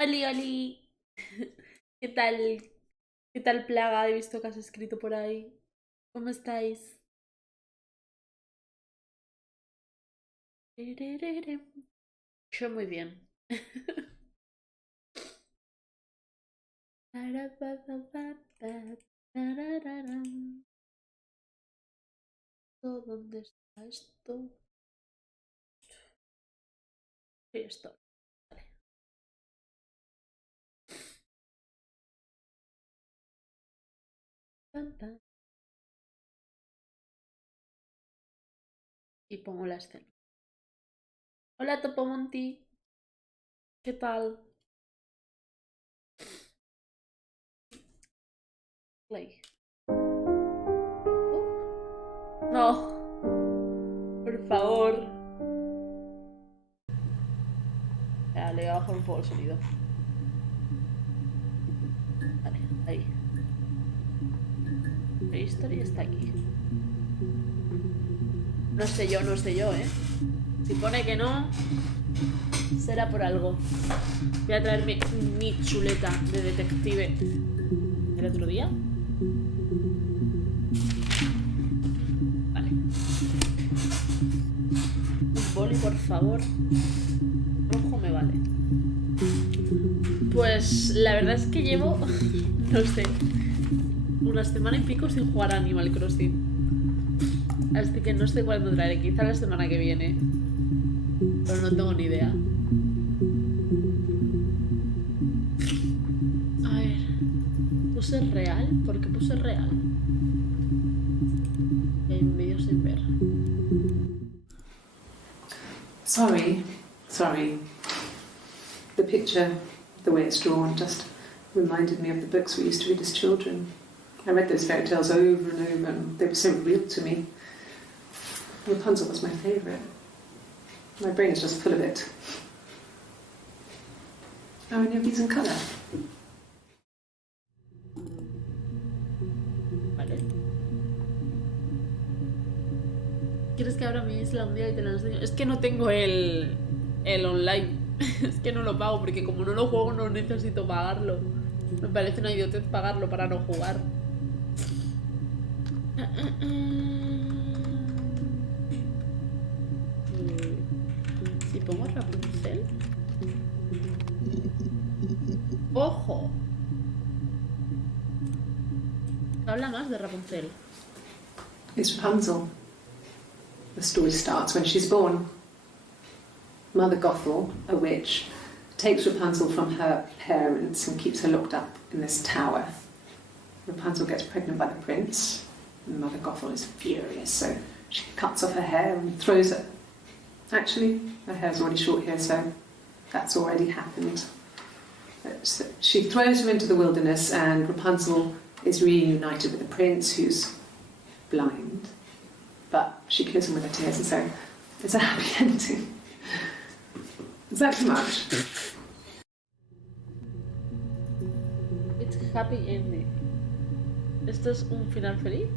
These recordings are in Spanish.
Oli, Oli. ¿Qué tal? ¿Qué tal, plaga? He visto que has escrito por ahí. ¿Cómo estáis? Yo muy bien. ¿Dónde está esto? Sí, esto. Vale. Tan, tan. Y pongo la escena. Hola, Topomonti. ¿Qué tal? Play. No, por favor. Ya, le voy a bajar un poco el sonido. Vale, ahí. La historia está aquí. No sé yo, ¿eh? Si pone que no, será por algo. Voy a traerme mi chuleta de detective. ¿El otro día? Vale. Un boli, por favor. Rojo me vale. Pues la verdad es que llevo, no sé, una semana y pico sin jugar a Animal Crossing. Así que no sé cuándo traeré. Quizá la semana que viene. Pero no tengo ni idea. A ver. ¿Puse real? ¿Por qué puse real? Y hay un vídeo sin ver. Sorry. The picture, the way it's drawn, just reminded me of the books we used to read as children. I read those fairy tales over and over, and they were so real to me. Rapunzel was my favourite. My brain is just full of it. Are any of these in colour? Vale. ¿Quieres que abra mi isla un día y te la enseño? Es que no tengo el online. Es que no lo pago porque como no lo juego no necesito pagarlo. Me parece una idiotez pagarlo para no jugar. Si pongo Rapunzel. ¡Ojo! Habla más de Rapunzel. It's Rapunzel. The story starts when she's born. Mother Gothel, a witch, takes Rapunzel from her parents and keeps her locked up in this tower. Rapunzel gets pregnant by the prince, and Mother Gothel is furious, so she cuts off her hair and throws it. Actually, her hair's already short here, so that's already happened. So she throws her into the wilderness, and Rapunzel is reunited with the prince, who's blind, but she kills him with her tears, and so it's a happy ending. Is that too much? It's happy ending. ¿Esto es un final feliz?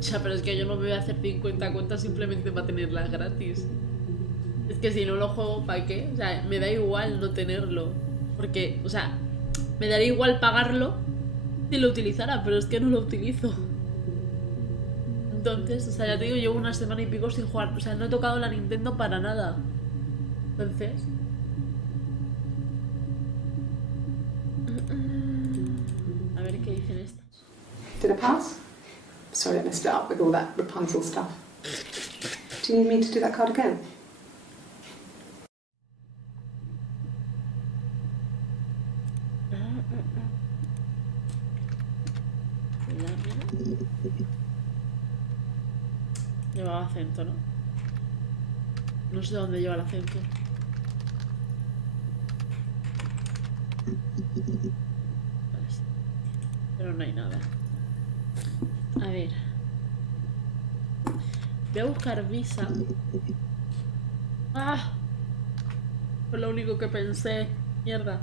Ya, pero es que yo no me voy a hacer 50 cuentas simplemente para tenerlas gratis. Es que si no lo juego, ¿para qué? O sea, me da igual no tenerlo. Porque, o sea, me daría igual pagarlo si lo utilizara, pero es que no lo utilizo. Entonces, o sea, ya te digo, llevo una semana y pico sin jugar. O sea, no he tocado la Nintendo para nada. Entonces... A ver qué dicen estas. Did I pass? Sorry, I messed it up with all that Rapunzel stuff. Do you need me to do that card again? Llevaba acento, ¿no? No sé dónde lleva el acento. Vale, sí. Pero no hay nada. A ver. Voy a buscar visa. ¡Ah! Fue lo único que pensé. Mierda.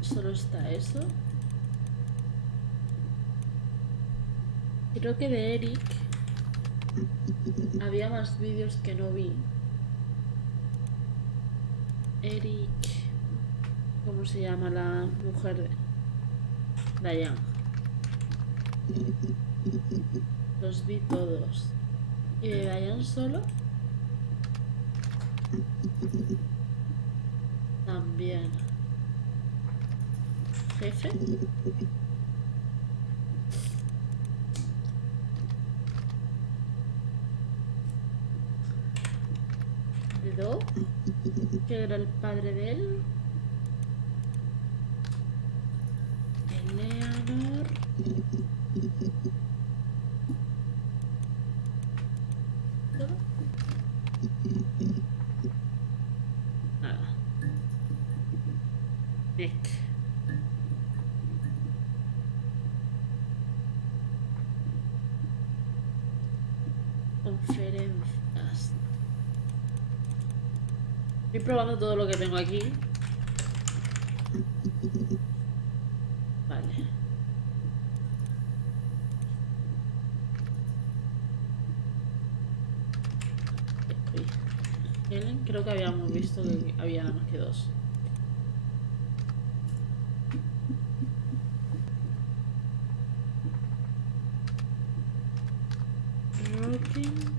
Solo está eso. Creo que de Eric había más vídeos que no vi. Eric... ¿Cómo se llama la mujer de Diane? Los vi todos. ¿Y de Diane solo? También. ¿Jefe? ¿De Do? ¿Que era el padre de él? Eleanor. ¿Todo? Nada. Nick. Conferencias. Estoy probando todo lo que tengo aquí. Vale. Uy. Helen, creo que habíamos visto que había nada más que dos. Rocking.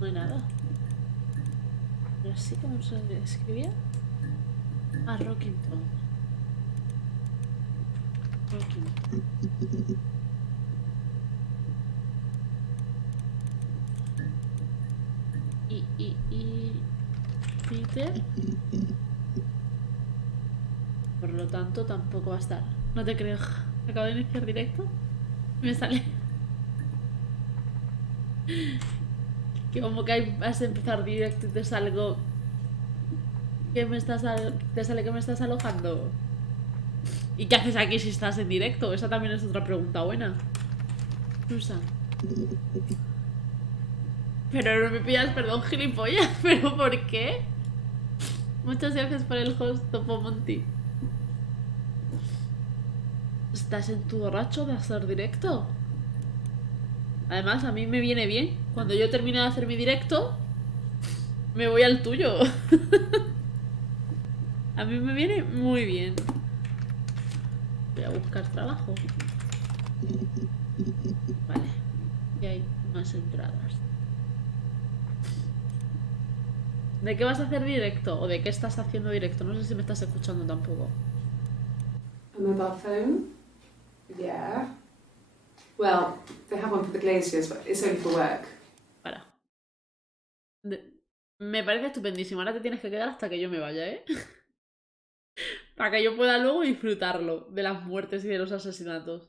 No hay nada. Pero así como se escribía. Ah, Rockington. Rocking. Y Peter. Por lo tanto, tampoco va a estar. No te creo. Acabo de iniciar directo. Y me sale. Que como que vas a empezar directo y te salgo. Que me estás te sale que me estás alojando. ¿Y qué haces aquí si estás en directo? Esa también es otra pregunta buena. Susan. Pero no me pillas, perdón, gilipollas. ¿Pero por qué? Muchas gracias por el host, Topo Monty. ¿Estás en tu borracho de hacer directo? Además, a mí me viene bien. Cuando yo termine de hacer mi directo, me voy al tuyo. A mí me viene muy bien. Voy a buscar trabajo. Vale. Y hay más entradas. ¿De qué vas a hacer directo? ¿O de qué estás haciendo directo? No sé si me estás escuchando tampoco. A mobile phone? Yeah. Well, they have one for the glaciers, but it's only for work. Para. Me parece estupendísimo. Ahora te tienes que quedar hasta que yo me vaya, ¿eh? Para que yo pueda luego disfrutarlo de las muertes y de los asesinatos.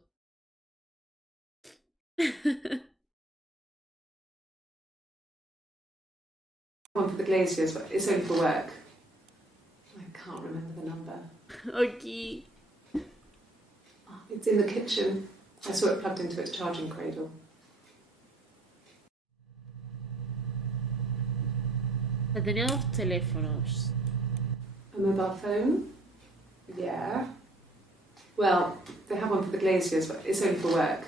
One for the glaciers, but it's only for work. I can't remember the number. Aquí. Oh, it's in the kitchen. I saw it plugged into its charging cradle. Tenía dos teléfonos. A mobile phone? Yeah. Well, they have one for the glaciers, but it's only for work.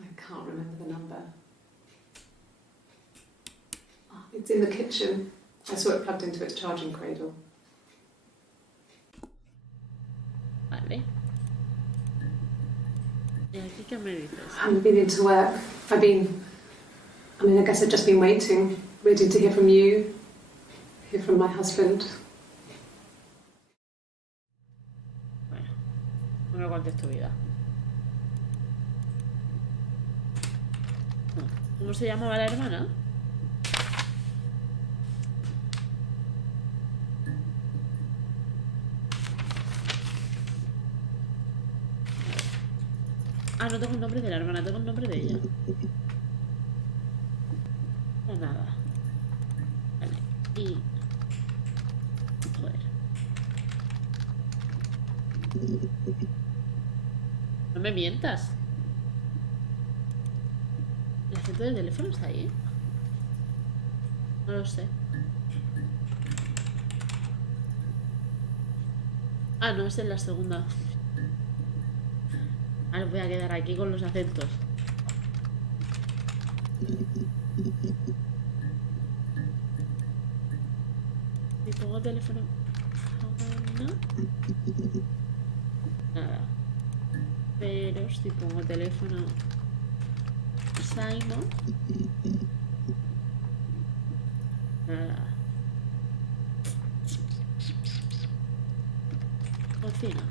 I can't remember the number. Oh, it's in the kitchen. I saw it plugged into its charging cradle. Vale. ¿Y aquí qué me dices? I haven't been into work. I guess I've just been waiting to hear from you, hear from my husband. Bueno, no me cuentes tu vida. No. ¿Cómo se llamaba la hermana? Ah, no tengo el nombre de la hermana, tengo el nombre de ella. No, nada. Vale. Y... Joder. No me mientas. La acento del teléfono está ahí? No lo sé. Ah, no, es en la segunda. Ahora voy a quedar aquí con los acentos. Si pongo teléfono... No. Nada. Pero si pongo teléfono... Simon... Nada. Cocina.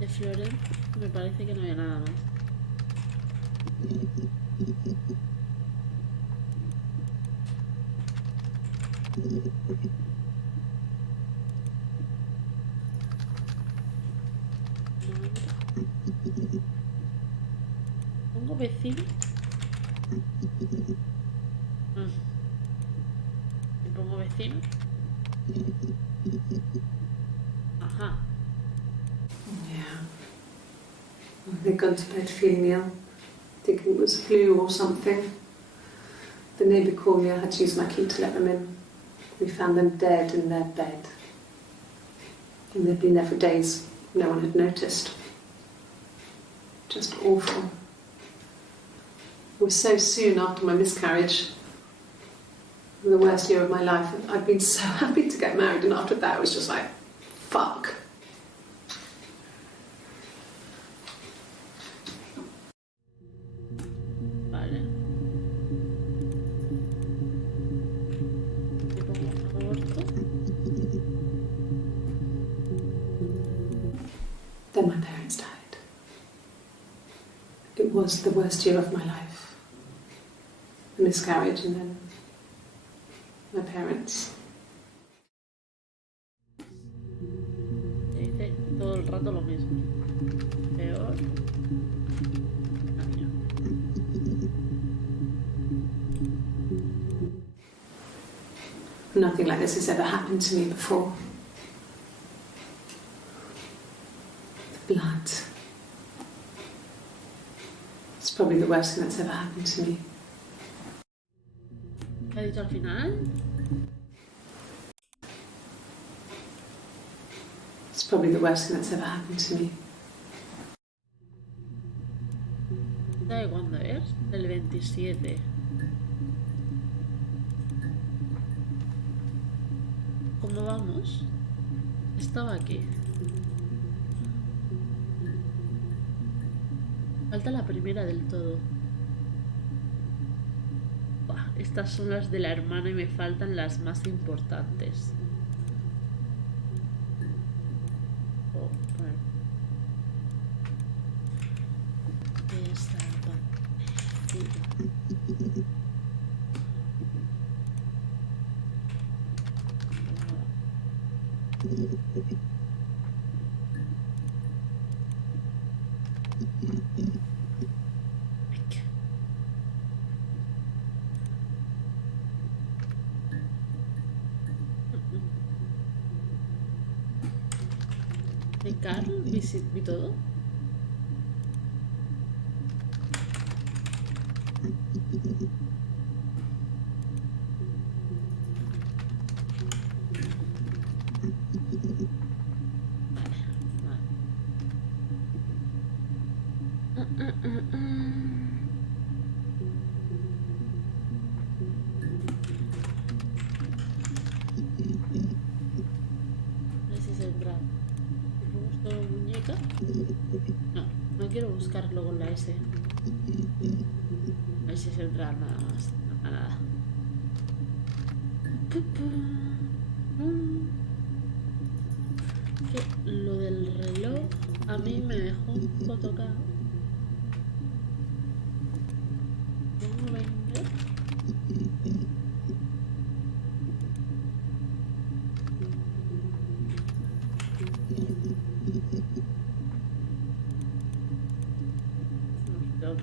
De flores me parece que no había nada más. Pongo vecino. ¿Me pongo vecino? Ajá. Yeah. They'd gone to bed feeling ill, thinking it was flu or something. The neighbour called me, I had to use my key to let them in. We found them dead in their bed. And they'd been there for days. No one had noticed. Just awful. It was so soon after my miscarriage. The worst year of my life. I'd been so happy to get married, and after that it was just like, fuck. Vale. Le pongo aborto. Then my parents died. It was the worst year of my life. A miscarriage and then my parents. Dice todo el rato lo mismo. Peor. Año. Nothing like this has ever happened to me before. The blood. It's probably the worst thing that's ever happened to me. ¿Qué ha dicho al final? It's probably the worst thing that's ever happened to me. ¿Sabe cuándo es? El 27. ¿Cómo vamos? Estaba aquí. Falta la primera del todo. Buah, estas son las de la hermana y me faltan las más importantes. Oh, bueno. Esta partida. ¿De Carl? ¿Y todo? No, no quiero buscarlo con la S. A ver si es entrar nada más. No, nada. Que lo del reloj a mí me dejó un poco tocado. ¿Cómo vender?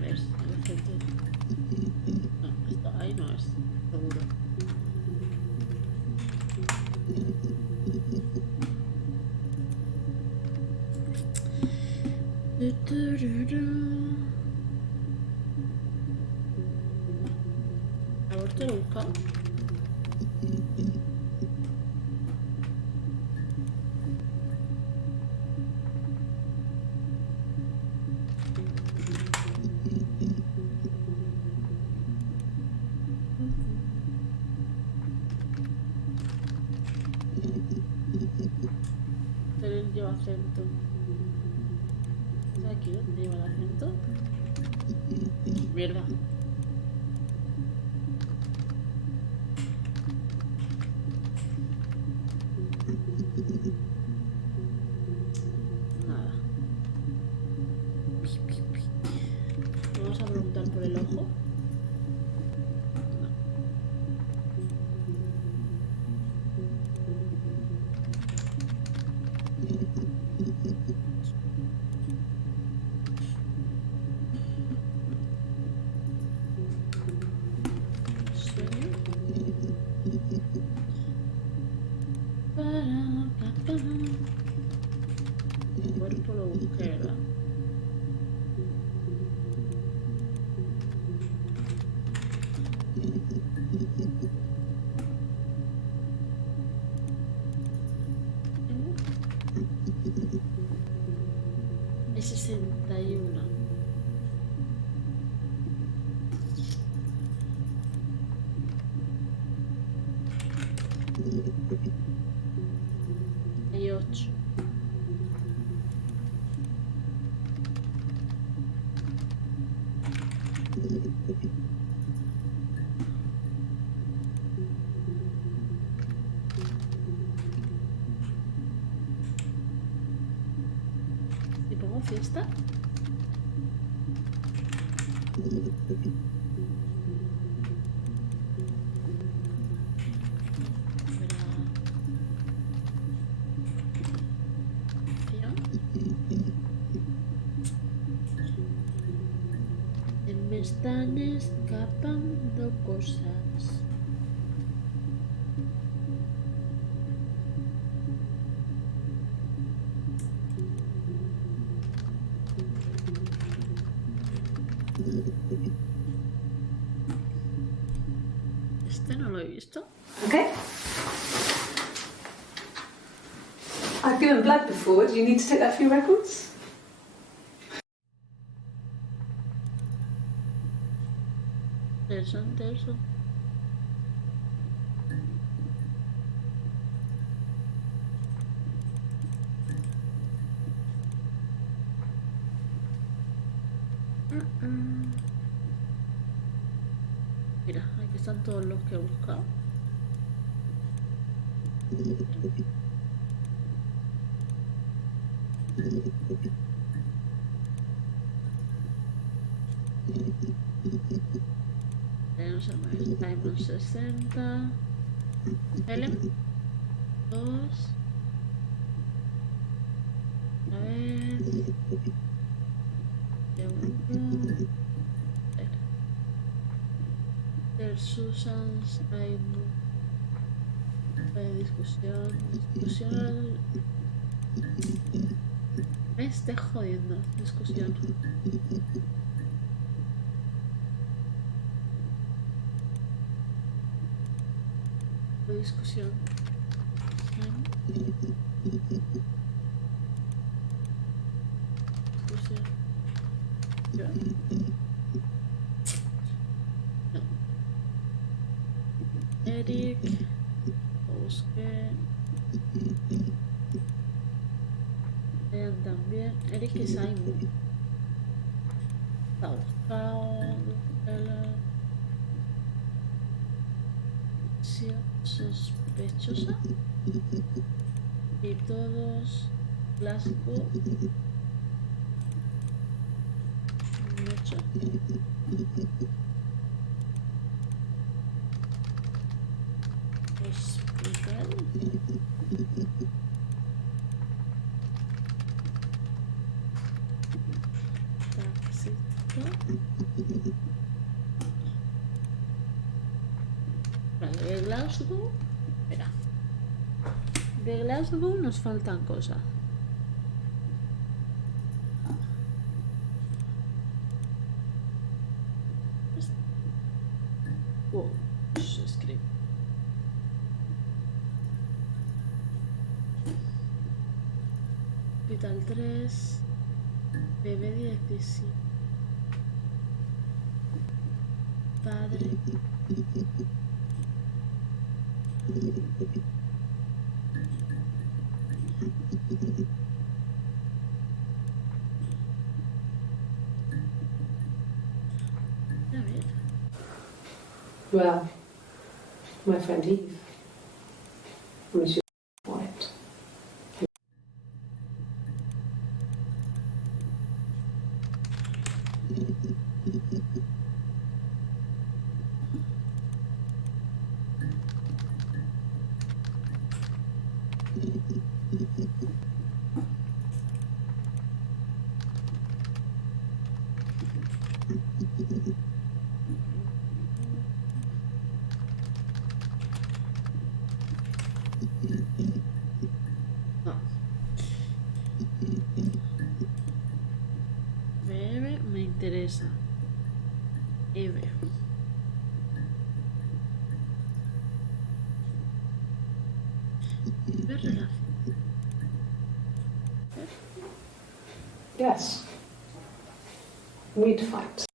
es el acento. No, esto ahí no es, seguro. ¿Aborto lo he buscado? Él lleva acento. ¿Es aquí donde lleva el acento? Mierda. Nada. Vamos a preguntar por el ojo. El cuerpo lo busqué, ¿verdad? Es 61. Hay 8. ¿Y pongo fiesta? Me están escapando cosas. Este no lo he visto. Okay. I've given blood before. Do you need to take that for your records? Interesante eso. Mira, aquí están todos los que he buscado. Tenemos el Simon 60. Helen 2. A ver. El Susan Simon. Discusión. Me esté jodiendo. Discusión. Discusión. Discusión. ¿Ya? No. Eric. Lo busqué. Ian también. Eric y Simon. Está buscado. Sospechosa. Y todos. Clásico. 8. Hospital. Taxista. Glasgow. Espera. De Glasgow nos faltan cosas. Wow, se escribe. Hospital 3. Bebé 17. Padre. A ver. Well, my friend Eve. I mean, she's white. No. Verme me interesa. Eve. Ver relación. Yes. We'd fight.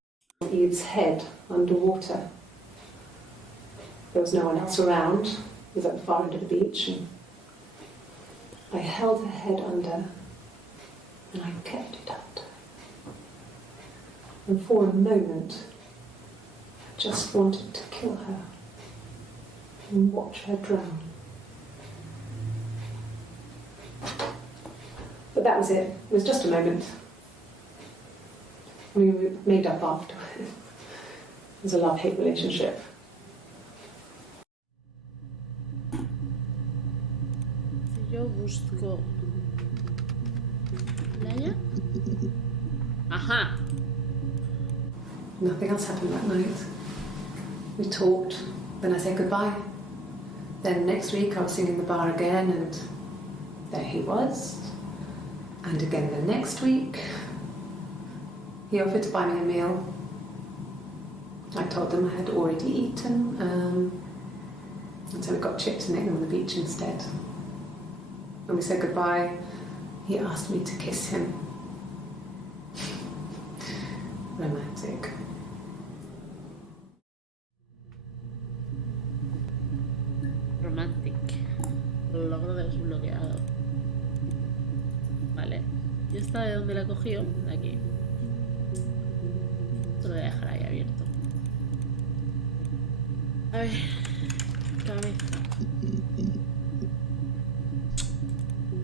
Eve's head underwater. There was no one else around. It was at the far end of the beach, and I held her head under, and I kept it under. And for a moment, I just wanted to kill her and watch her drown. But that was it. It was just a moment. We made up after. It was a love-hate relationship. Si yo busco playa. Ajá. Nothing else happened that night. We talked, then I said goodbye. Then next week I was singing the bar again, and there he was. And again the next week, he offered to buy me a meal. I told him I had already eaten, and so we got chips and ate them on the beach instead. When we said goodbye, he asked me to kiss him. Romantic. Romantic. Logro desbloqueado. Vale. ¿Y esta de dónde la cogió? De aquí. Esto lo voy a dejar ahí abierto. A ver. Cabeza.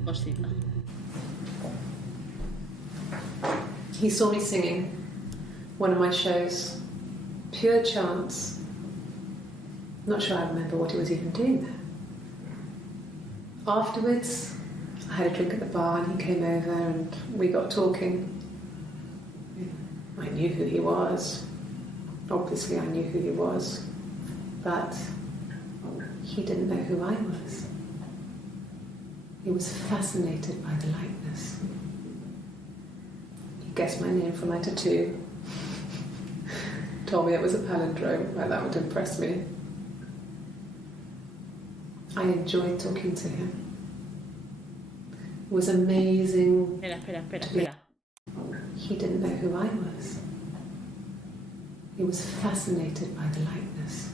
Cosita. He saw me singing one of my shows. Pure chance. Not sure I remember what he was even doing there. Afterwards, I had a drink at the bar and he came over and we got talking. I knew who he was. Obviously I knew who he was. But he didn't know who I was. He was fascinated by the likeness. He guessed my name from my tattoo. Told me it was a palindrome, like that would impress me. I enjoyed talking to him. It was amazing. Espera. He didn't know who I was. He was fascinated by the likeness.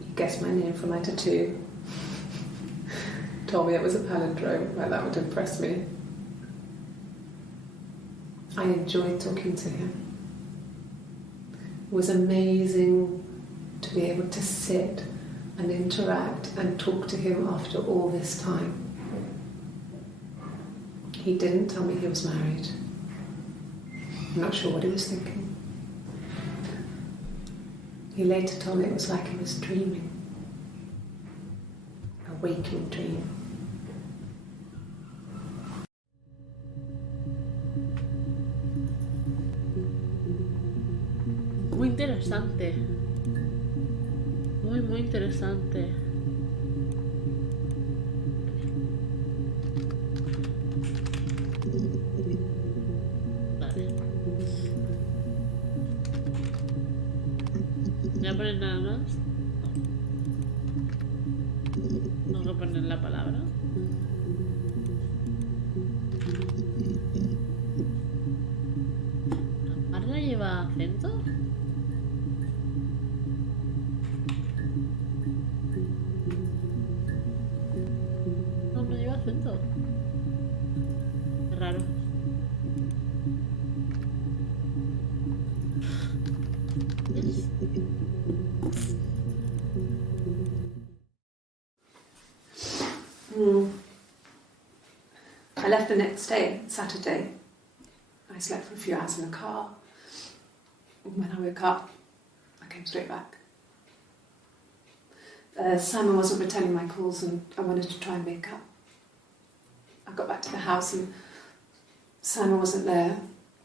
He guessed my name from my tattoo. Told me it was a palindrome, like that would impress me. I enjoyed talking to him. It was amazing to be able to sit and interact and talk to him after all this time. He didn't tell me he was married. I'm not sure what he was thinking. He later told me it was like he was dreaming. A waking dream. Muy interesante. Muy muy interesante. Vale. ¿Voy a poner nada más? No. Tengo que poner la palabra. ¿Marla lleva acento? No, no lleva acento. Qué raro. ¿Ves? I left the next day, Saturday. I slept for a few hours in the car. When I woke up, I came straight back. Simon wasn't returning my calls and I wanted to try and make up. I got back to the house and Simon wasn't there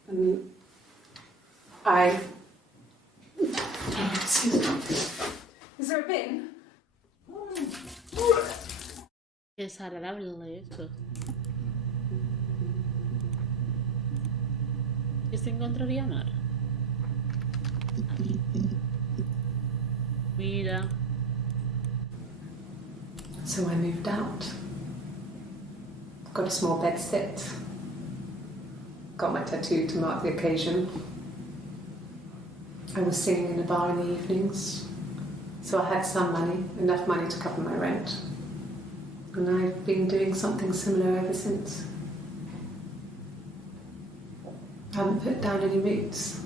and I... Is there a bin? Qué desagradable esto. ¿Quieres encontrar y amar? Aquí. Mira. So I moved out. Got a small bed sit. Got my tattoo to mark the occasion. I was singing in a bar in the evenings. So I had some money, enough money to cover my rent. And I've been doing something similar ever since. I haven't put down any roots.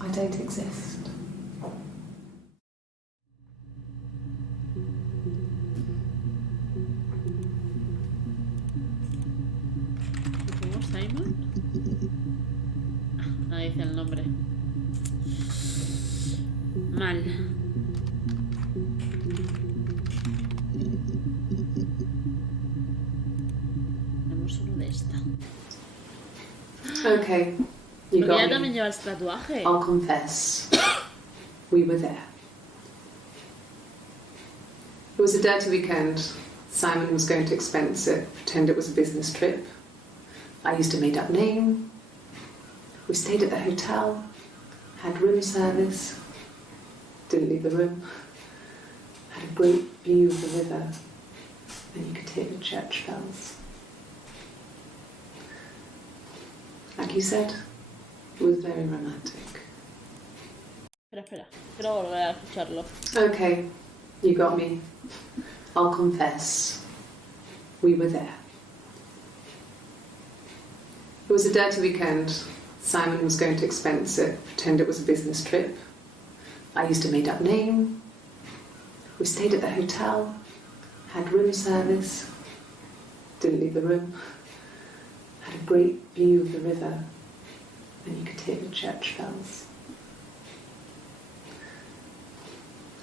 I don't exist. ¿Cómo Simon? Ah, no dice el nombre. Mal. Tenemos uno de esta. Okay, you Porque got ella me. también lleva el tatuaje. I'll confess. We were there. It was a dirty weekend. Simon was going to expense it, pretend it was a business trip. I used a made-up name. We stayed at the hotel, had room service, didn't leave the room, had a great view of the river, and you could hear the church bells. Like you said, it was very romantic. Espera. Quiero volver a escucharlo. Okay, you got me. I'll confess. We were there. It was a dirty weekend. Simon was going to expense it, pretend it was a business trip. I used a made-up name. We stayed at the hotel, had room service, didn't leave the room, had a great view of the river, and you could hear the church bells.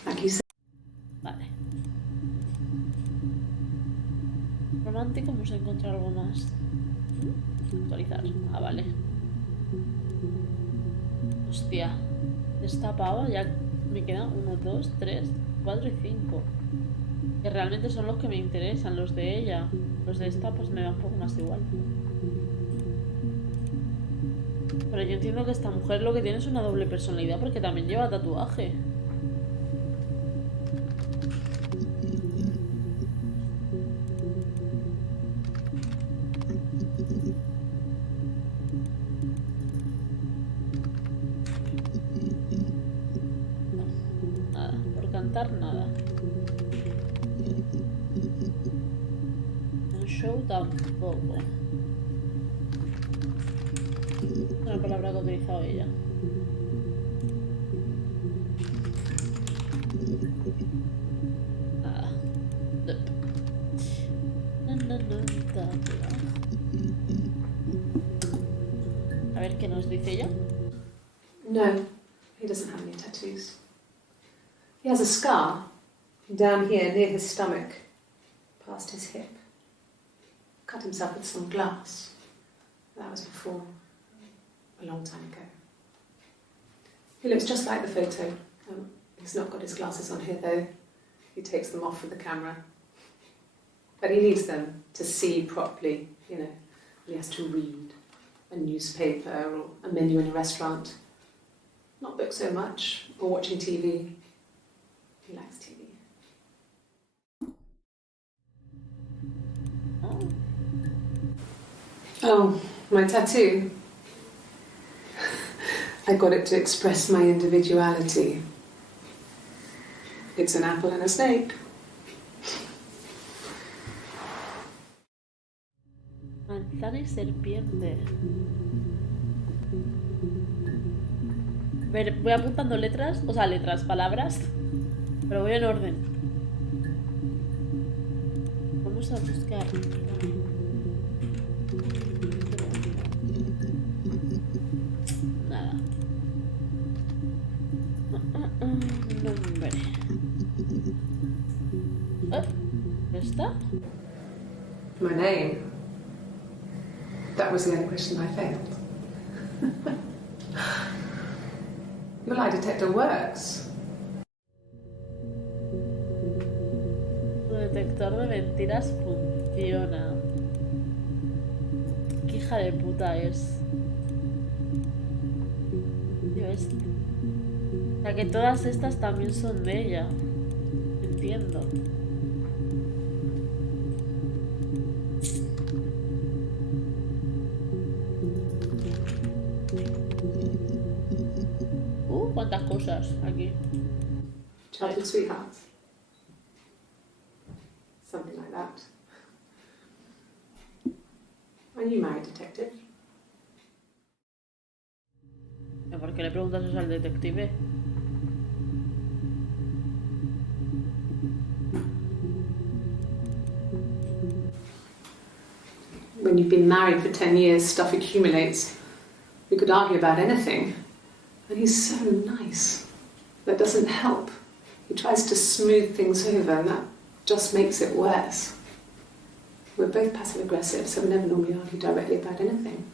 Like you said. Vale. Romántico, vamos a encontrar algo más. Actualizar. Ah, vale. Hostia. Esta pava ya me quedan 1, 2, 3, 4 y 5. Que realmente son los que me interesan, los de ella. Los de esta pues me da un poco más igual. Pero yo entiendo que esta mujer lo que tiene es una doble personalidad porque también lleva tatuaje. Nada, por cantar nada. Un show tampoco. Es una palabra que ha utilizado ella. Nada. A ver qué nos dice ella. No, he doesn't have any tattoos. He has a scar down here near his stomach, past his hip. Cut himself with some glass. That was before, a long time ago. He looks just like the photo. He's not got his glasses on here though. He takes them off with the camera. But he needs them to see properly, you know. He has to read a newspaper or a menu in a restaurant. Not book so much, or watching TV. He likes TV. Oh, my tattoo. I got it to express my individuality. It's an apple and a snake. Manzana y serpiente. A ver, voy apuntando letras, o sea, letras, palabras, pero voy en orden. Vamos a buscar. Nada. Nombre. ¿Esta? My name. That was the only question I failed. Your lie detector works. Tu detector de mentiras funciona. ¿Qué hija de puta es? Tío, o sea, que todas estas también son de ella. Entiendo. Cuántas cosas aquí. Childhood sweethearts. Something like that. Are you married, detective? ¿Por qué le preguntas eso al detective? When you've been married for 10 years, stuff accumulates. We could argue about anything. And he's so nice. That doesn't help. He tries to smooth things over and that just makes it worse. We're both passive-aggressive, so we never normally argue directly about anything.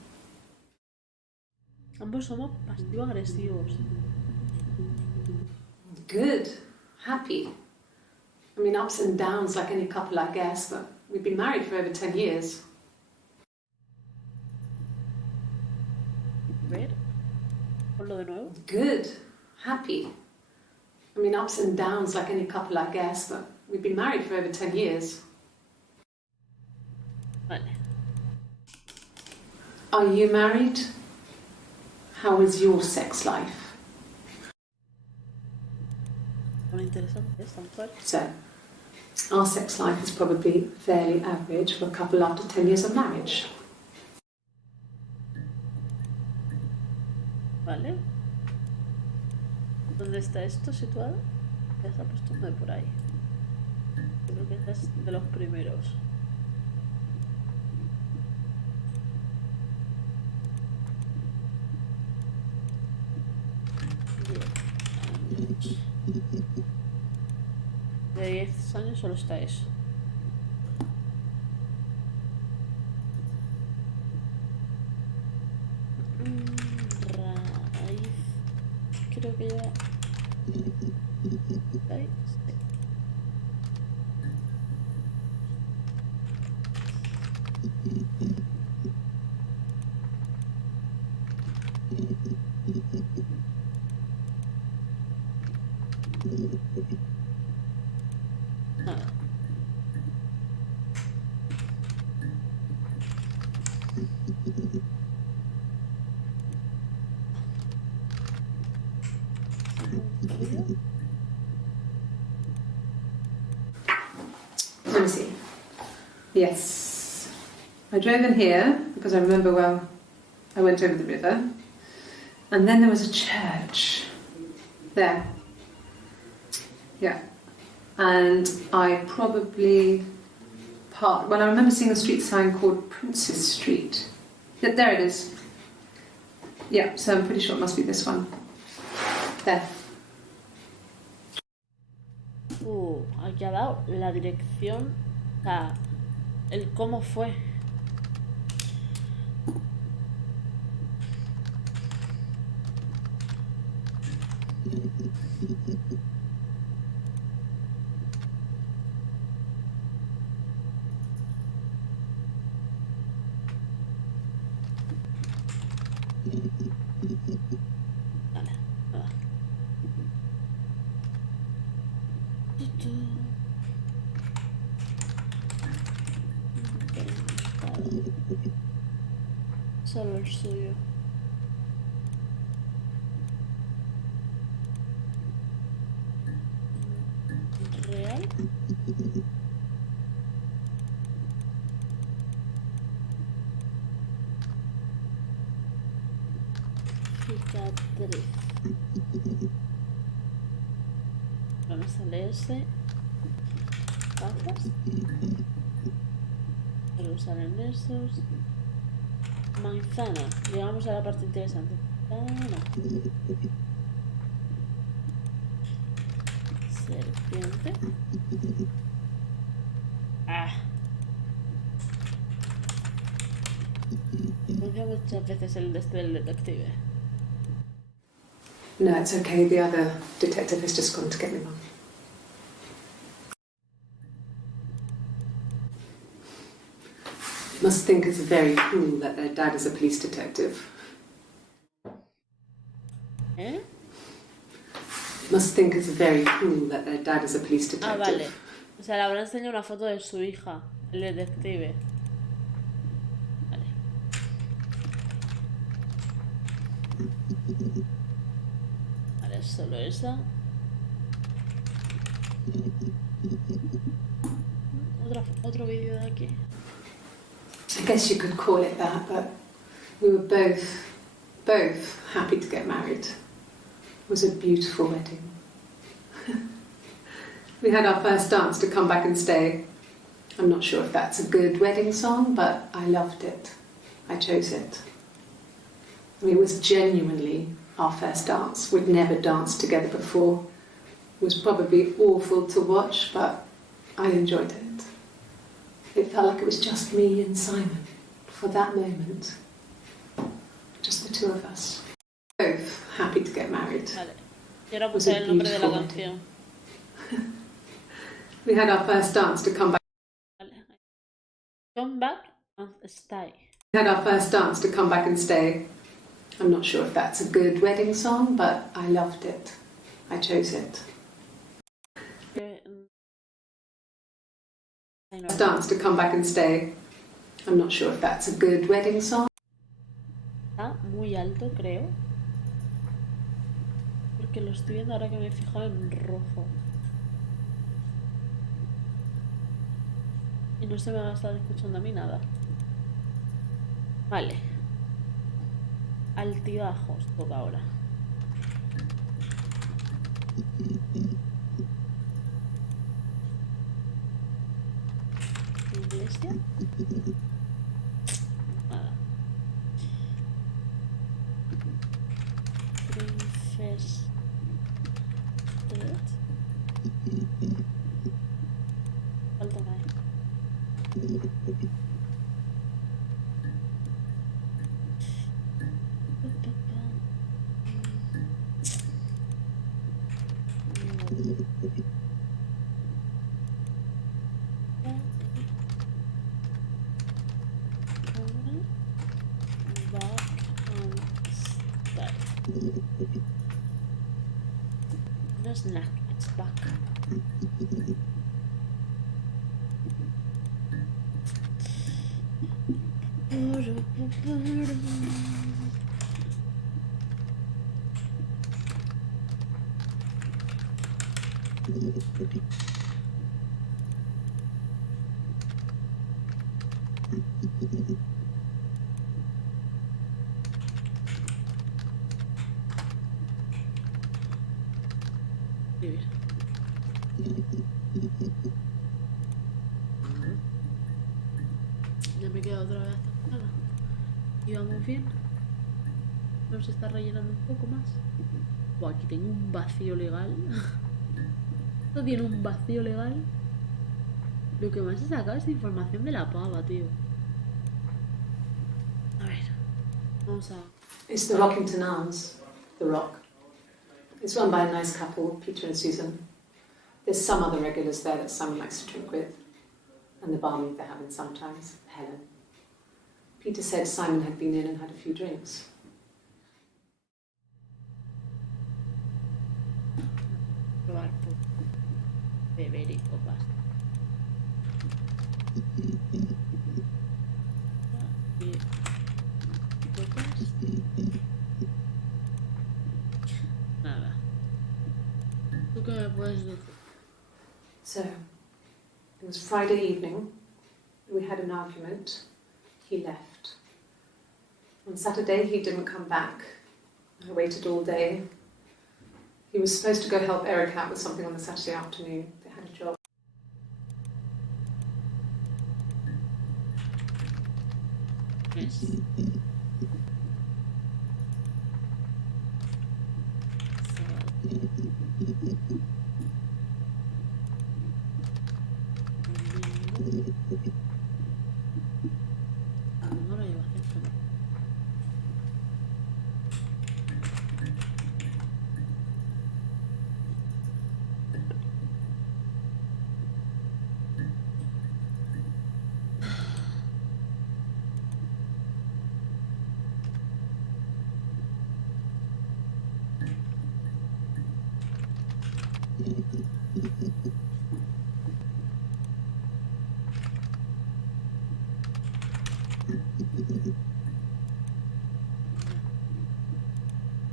Ambos somos pasivo-agresivos. Good. Happy. I mean, ups and downs like any couple, I guess, but we've been married for over 10 years. A ver. Ponlo de nuevo. Good. Happy. I mean, ups and downs like any couple, I guess, but we've been married for over 10 years. Vale. Are you married? How is your sex life? Muy interesante esta mujer. So, our sex life is probably fairly average for a couple after 10 years of marriage. Vale. ¿Dónde está esto situado? Ya se ha puesto uno de por ahí. Yo creo que este es de los primeros. De 10 años solo está eso. Raíz. Creo que ya. Ahí, sí. Nada. Let me see. Yes. I drove in here because I remember, well, I went over the river. And then there was a church. There. Yeah. And I probably parked. Well, I remember seeing a street sign called Princess Street. Yeah, there it is. Yeah, so I'm pretty sure it must be this one. There. Aquí ha dado la dirección, o sea, el cómo fue. Solo el suyo. ¿Real? Cicatriz. Vamos a leerse. Gafas. Para usar en esos. Manzana. Llegamos a la parte interesante. Manzana. Serpiente. Ah. Confío muchas veces el del detective. No, it's okay. The other detective has just gone to get me one. Must think it's very cool that their dad is a police detective. ¿Eh? Must think it's very cool that their dad is a police detective. Ah, vale. O sea, le habrá enseñado una foto de su hija, el detective. Vale. Vale, solo esa. Otro vídeo de aquí. I guess you could call it that, but we were both happy to get married. It was a beautiful wedding. We had our first dance to Come Back and Stay. I'm not sure if that's a good wedding song, but I loved it. I chose it. I mean, it was genuinely our first dance. We'd never danced together before. It was probably awful to watch, but I enjoyed it. It felt like it was just me and Simon for that moment. Just the two of us. Both happy to get married. Vale. Y ahora puse el nombre de la canción. We had our first dance to Come Back. Vale. Come back and stay. We had our first dance to Come Back and Stay. I'm not sure if that's a good wedding song, but I loved it. I chose it. Dance to Come Back and Stay. I'm not sure if that's a good wedding song. Está muy alto, creo. Porque lo estoy viendo ahora que me he fijado en rojo. Y no se me va a estar escuchando a mí nada. Vale. Altibajos toca ahora. Iglesia. Nada. Princess. Falta una. No snack, it's back. Vivir. Ya me he quedado otra vez atascada. Y vamos bien. Nos está rellenando un poco más. Buah, aquí tengo un vacío legal. Esto tiene un vacío legal. Lo que más he sacado es información de la pava, tío. A ver. Vamos a... It's the Rockington Arms, The Rock. It's run by a nice couple, Peter and Susan. There's some other regulars there that Simon likes to drink with. And the barmaid they're having sometimes, Helen. Peter said Simon had been in and had a few drinks. probar. beber y copas. Y copas. Nada. ¿Tú qué me puedes decir? So, it was Friday evening. We had an argument. He left. On Saturday, he didn't come back. I waited all day. He was supposed to go help Eric out with something on the Saturday afternoon. They had a job. Yes. No lo llevo a hacer todo.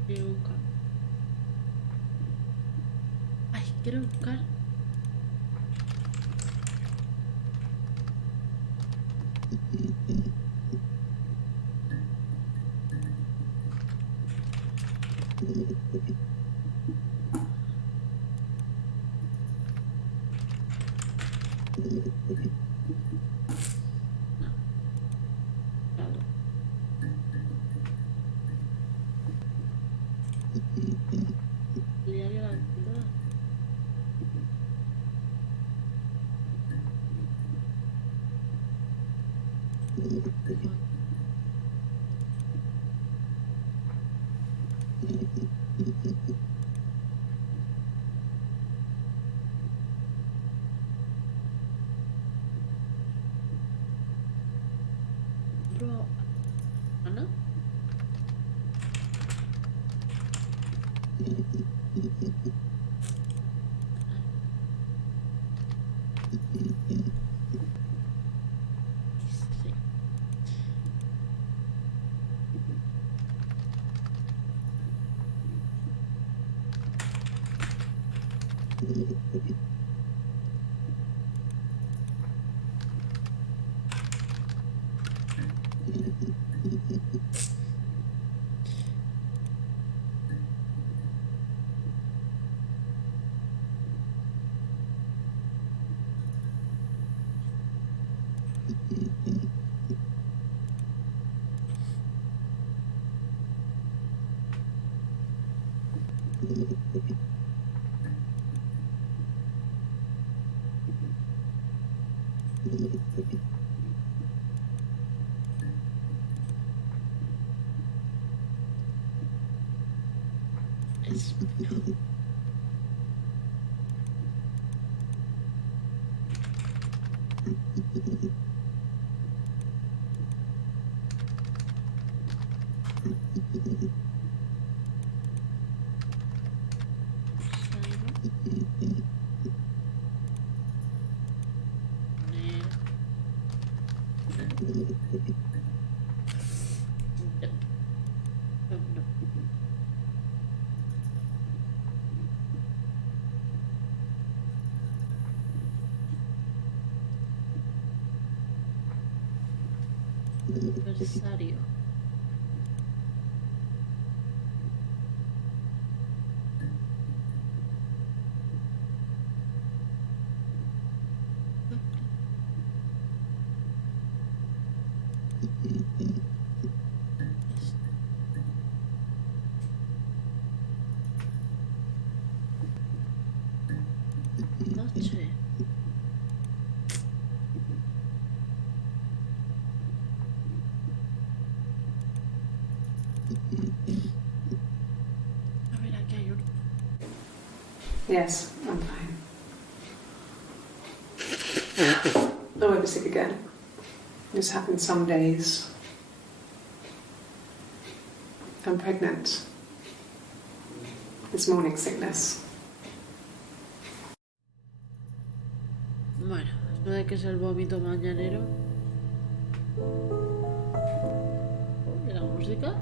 Quiero buscar. Ay, quiero buscar. Claro. Diario de la actividad. Bro, Ana. Sí. Es Aniversario. Noche. A ver, aquí hay uno. Yes, I'm fine. I won't be sick again. This happens some days. I'm pregnant. It's morning sickness. No de que es el vómito mañanero. ¿Y la música?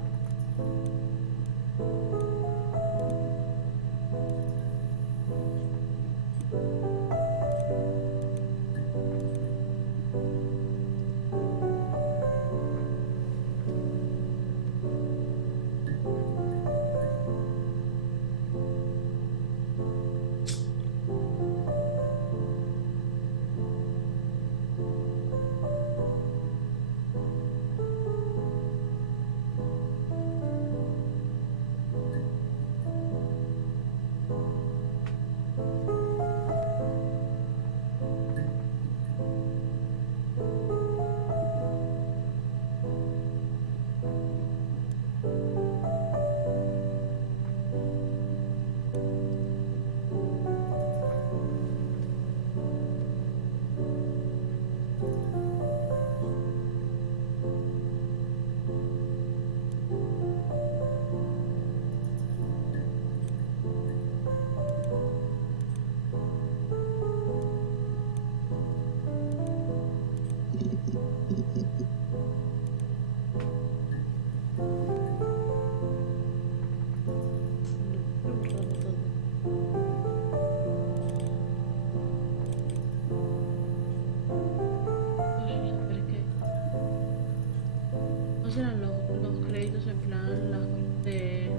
Eran los créditos en plan las cosas de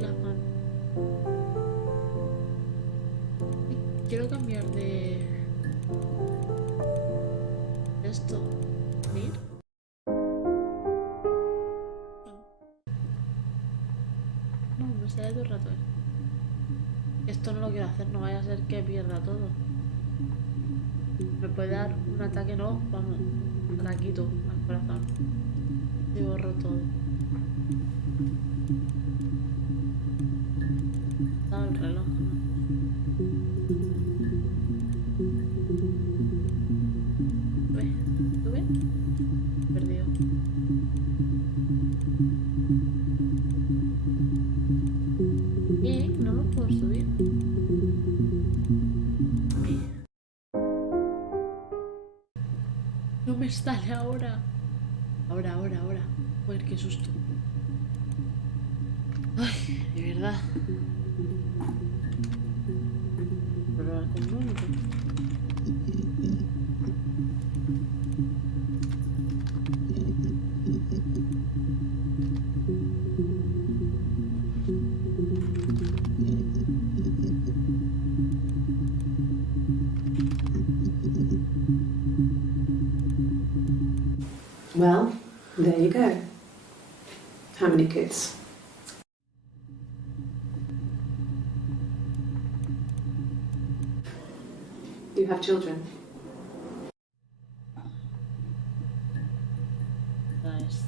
las manos. Quiero cambiar de esto. ¿Mir? No, me sale todo el rato esto. No lo quiero hacer, no vaya a ser que pierda todo. Me puede dar un ataque, no, vamos, ataquito al corazón. Y borro todo. Estaba el reloj, ¿no? ¿Sube? Perdido. Y no lo puedo subir. No me sale ahora. Ahora. Joder, qué susto. Ay, de verdad. Probar con vómito. Well, there you go. How many kids? Do you have children? Nice.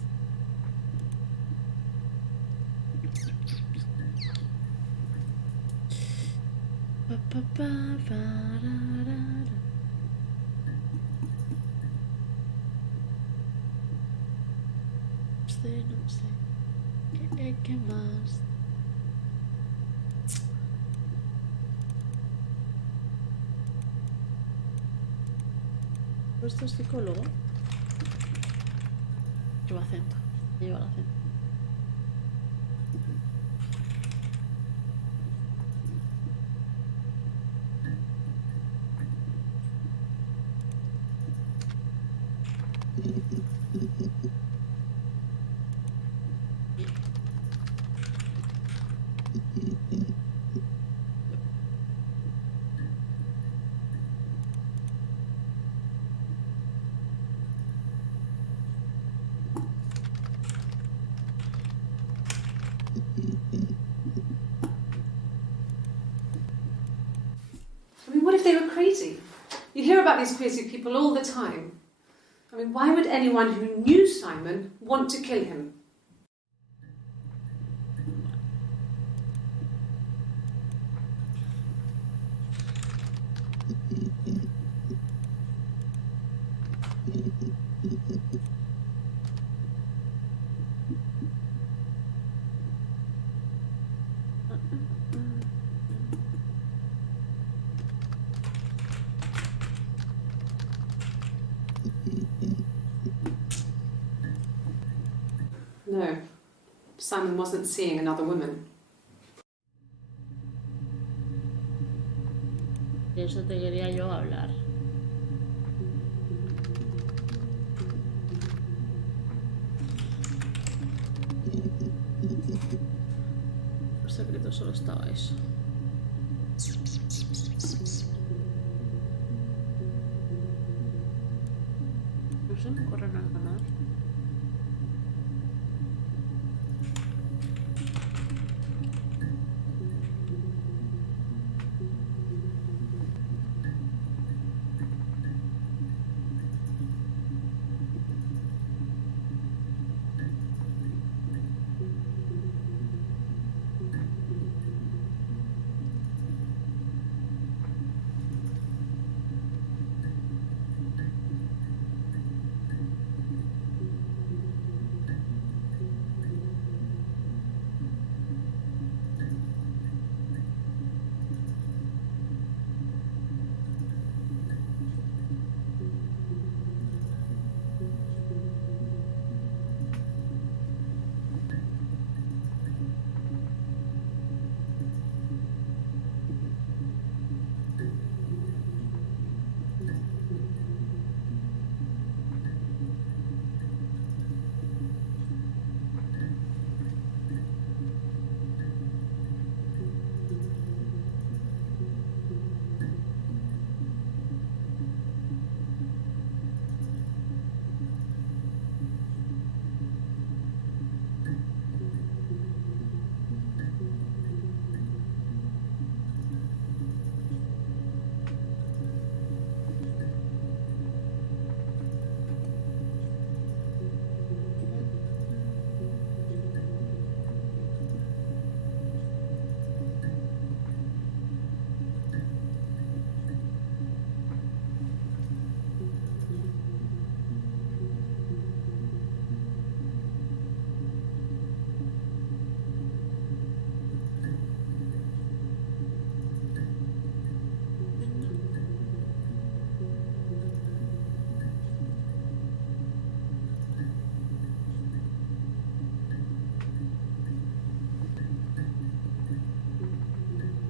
No sé. ¿Qué más? ¿Esto es psicólogo? Lleva acento. Lleva el acento. I mean, what if they were crazy? You hear about these crazy people all the time. I mean, why would anyone who knew Simon want to kill him? Simon wasn't seeing another woman. De eso te quería yo hablar. Por secreto solo estaba eso. No se me corren al canal.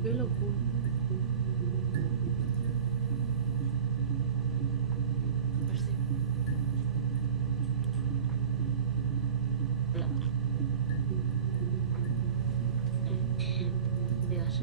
Qué locura. Pues sí. Hola. Digas.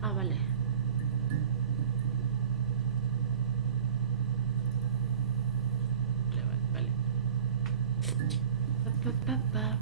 Ah, vale. Vale. Para.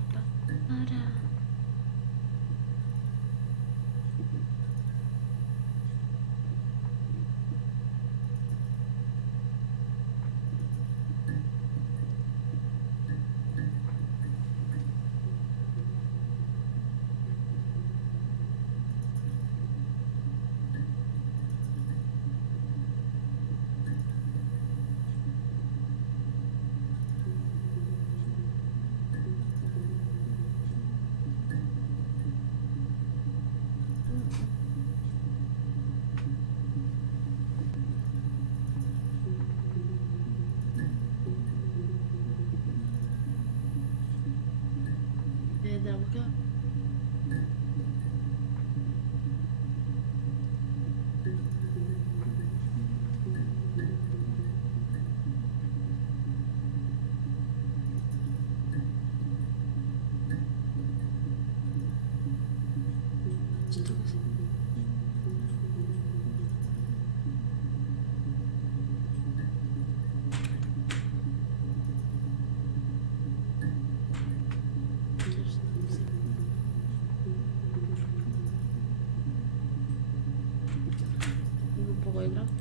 poco de trampa.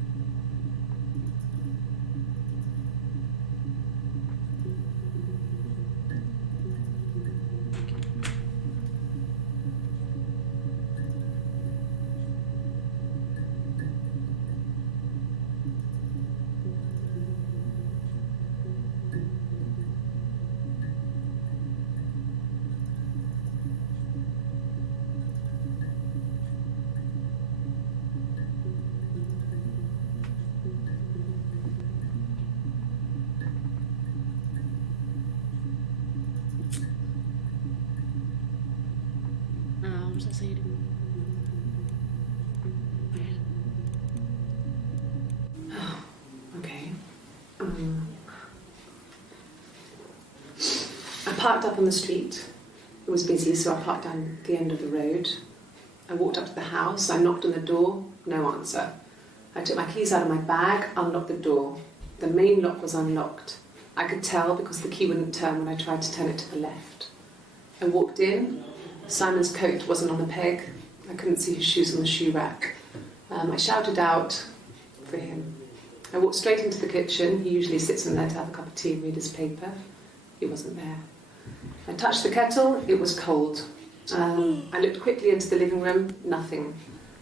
Vamos a seguir. Okay. I parked up on the street. It was busy, so I parked down the end of the road. I walked up to the house. I knocked on the door. No answer. I took my keys out of my bag, unlocked the door. The main lock was unlocked. I could tell because the key wouldn't turn when I tried to turn it to the left. I walked in. Simon's coat wasn't on the peg. I couldn't see his shoes on the shoe rack. I shouted out for him. I walked straight into the kitchen. He usually sits in there to have a cup of tea and read his paper. He wasn't there. I touched the kettle. It was cold. I looked quickly into the living room. Nothing.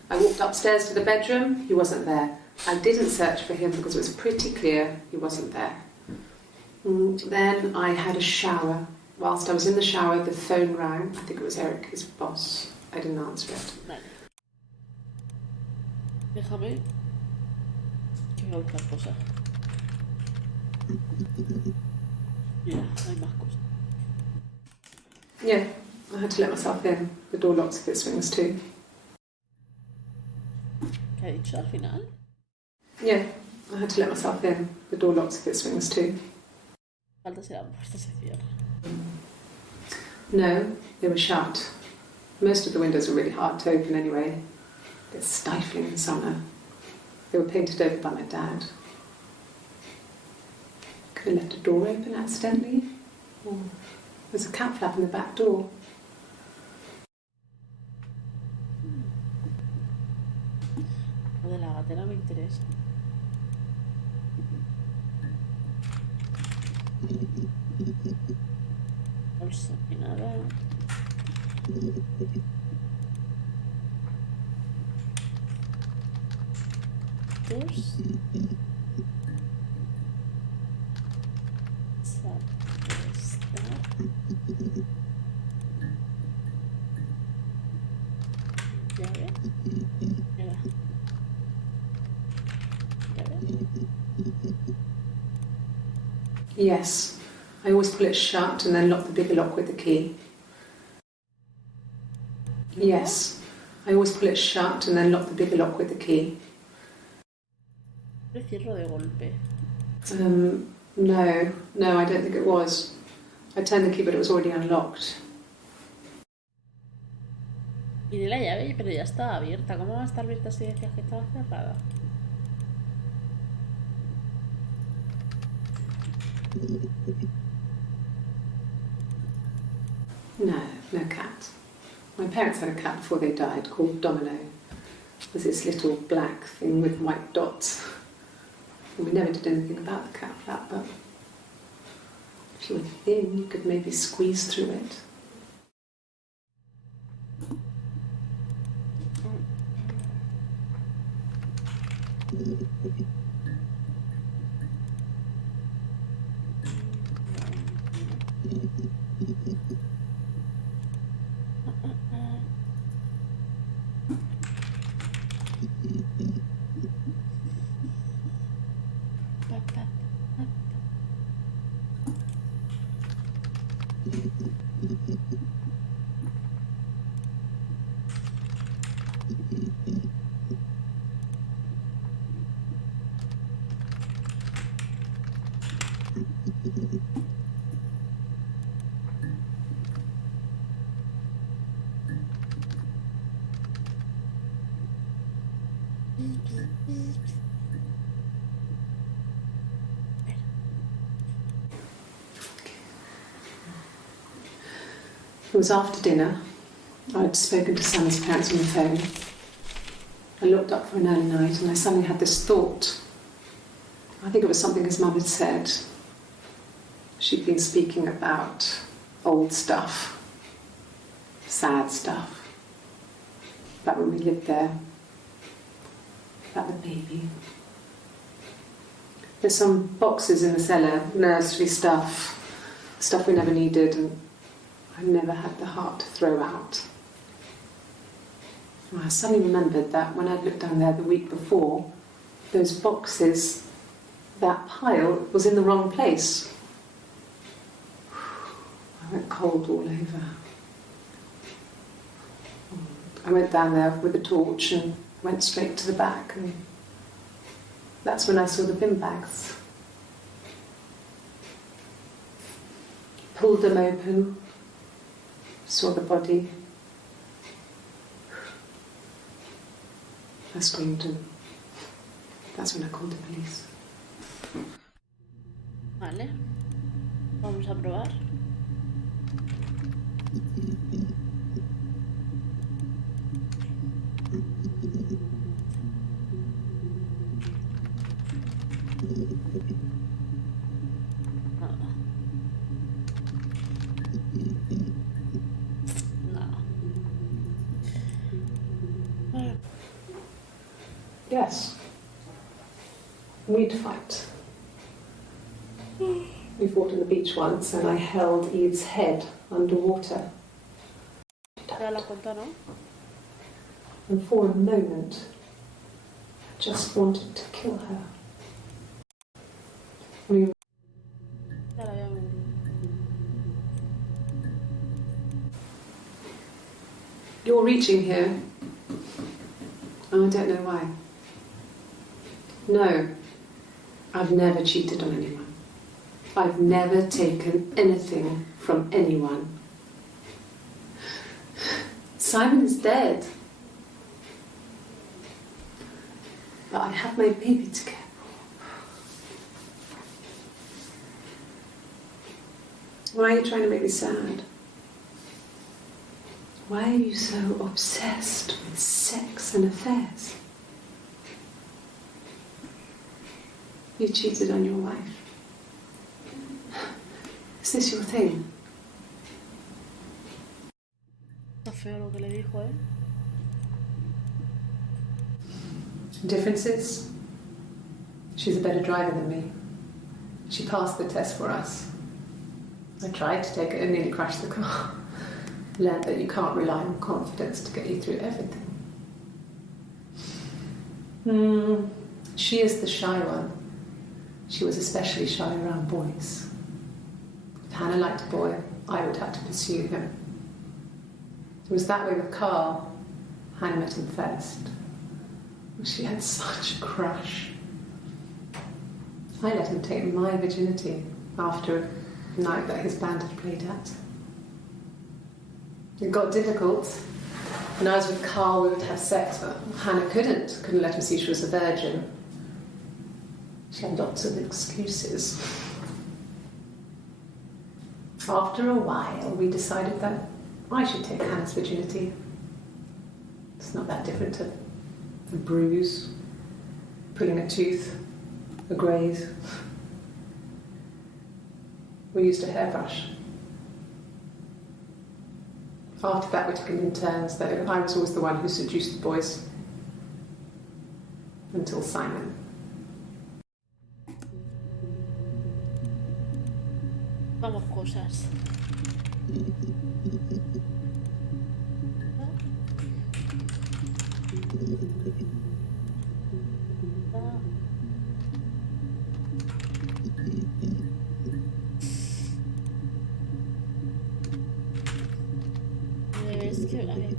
I walked upstairs to the bedroom. He wasn't there. I didn't search for him because it was pretty clear he wasn't there. Then I had a shower. Whilst I was in the shower, the phone rang. I think it was Eric, his boss. I didn't answer it. Vale. Déjame que voy a buscar cosas. Mira, hay más cosas. Yeah, I had to let myself in. The door locks if it swings too. ¿Qué ha dicho al final? Yeah, I had to let myself in. The door locks if it swings too. Falta si la puerta se cierra. No, they were shut. Most of the windows were really hard to open anyway. They're stifling in summer. They were painted over by my dad. Could have left a door open accidentally. Or there's a cat flap in the back door. Lo de la gatera me interesa. Bolsa y nada. Dos. Llave. Mira. Llave. Yes, I always pull it shut and then lock the bigger lock with the key. Yes, I always pull it shut and then lock the bigger lock with the key. Lo cierro de golpe. No, I don't think it was. I turned the key, but it was already unlocked. Y de la llave, pero ya estaba abierta. ¿Cómo va a estar abierta si decías que estaba cerrada? No cat. My parents had a cat before they died called Domino. It was this little black thing with white dots. And we never did anything about the cat flap, but if you were thin, you could maybe squeeze through it. It was after dinner. I'd spoken to Sam's parents on the phone. I looked up for an early night and I suddenly had this thought. I think it was something his mum had said. She'd been speaking about old stuff, sad stuff, about when we lived there, about the baby. There's some boxes in the cellar, nursery stuff we never needed and I never had the heart to throw out. And I suddenly remembered that when I'd looked down there the week before, those boxes, that pile was in the wrong place. I went cold all over. I went down there with a torch and went straight to the back, and that's when I saw the bin bags. Pulled them open, saw the body. I screamed and that's when I called the police. Vale. Vamos a probar. Yes. We'd fight. We fought on the beach once and I held Eve's head underwater. Ya la cuento, ¿no? And for a moment, I just wanted to kill her. Ya la había mentido. You're reaching here. And I don't know why. No, I've never cheated on anyone. I've never taken anything from anyone. Simon is dead. But I have my baby to care for. Why are you trying to make me sad? Why are you so obsessed with sex and affairs? You cheated on your wife. Is this your thing? Está feo lo que le dijo, ¿eh? Differences? She's a better driver than me. She passed the test for us. I tried to take it and nearly crashed the car. Learned that you can't rely on confidence to get you through everything. She is the shy one. She was especially shy around boys. If Hannah liked a boy, I would have to pursue him. It was that way with Carl. Hannah met him first. She had such a crush. I let him take my virginity after a night that his band had played at. It got difficult. When I was with Carl, we would have sex, but Hannah couldn't let him see she was a virgin. She had lots of excuses. After a while, we decided that I should take Hannah's virginity. It's not that different to a bruise, pulling a tooth, a graze. We used a hairbrush. After that, we took it in turns, though. I was always the one who seduced the boys. Until Simon. Vamos cosas. Es que, a ver.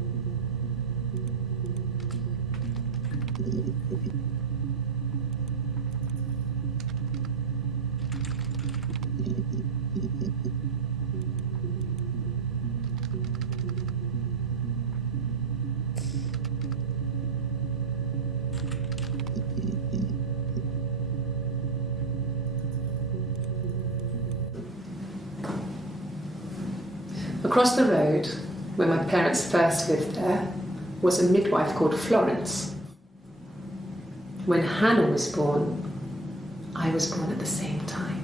Across the road, where my parents first lived there, was a midwife called Florence. When Hannah was born, I was born at the same time.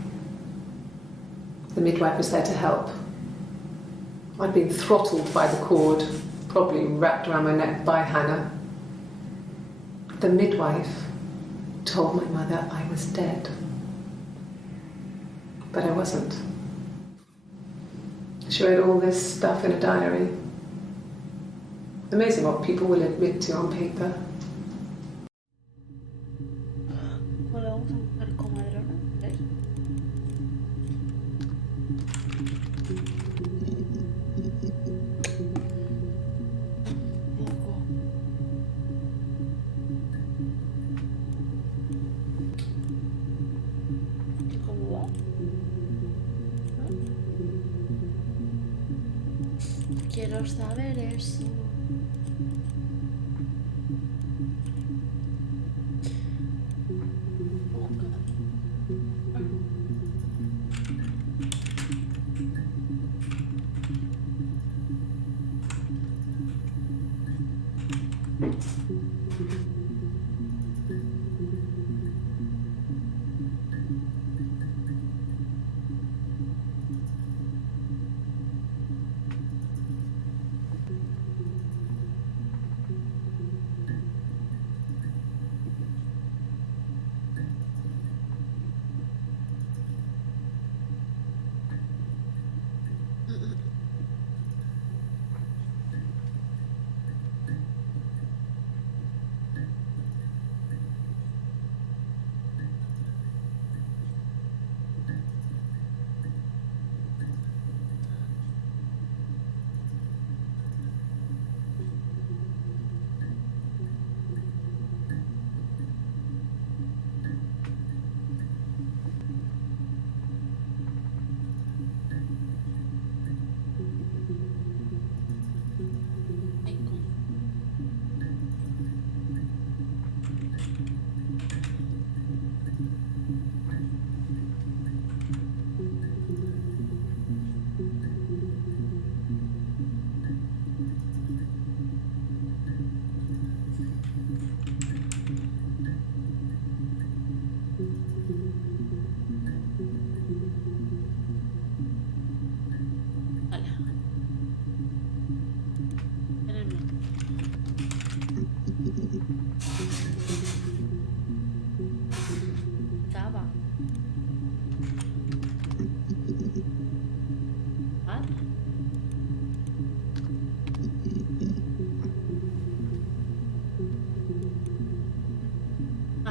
The midwife was there to help. I'd been throttled by the cord, probably wrapped around my neck by Hannah. The midwife told my mother I was dead. But I wasn't. She wrote all this stuff in a diary. Amazing what people will admit to on paper. Bueno, vamos a buscar comadrona, ¿ves? ¿Y cómo va? ¿No? Quiero saber eso.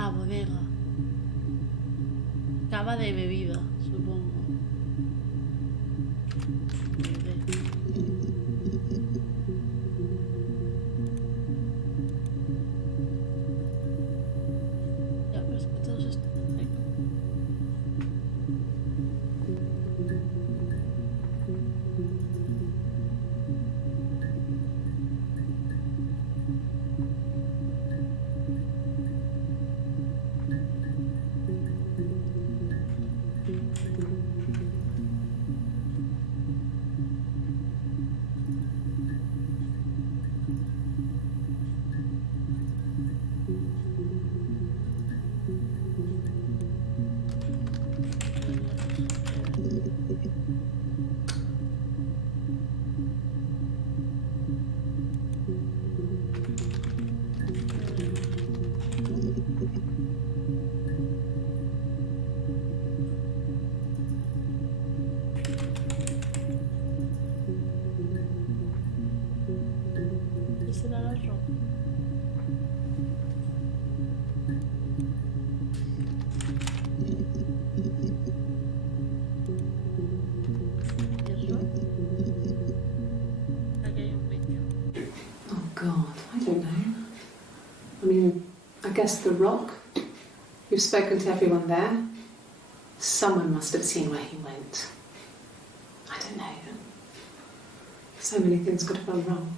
Ah, bodega. Cava de bebida, supongo. Ya, pero es que todos estos... ¿Qué será la ropa? Oh God, I don't know. I mean, I guess the rock. You've spoken to everyone there. Someone must have seen where he went. I don't know. So many things could have gone wrong.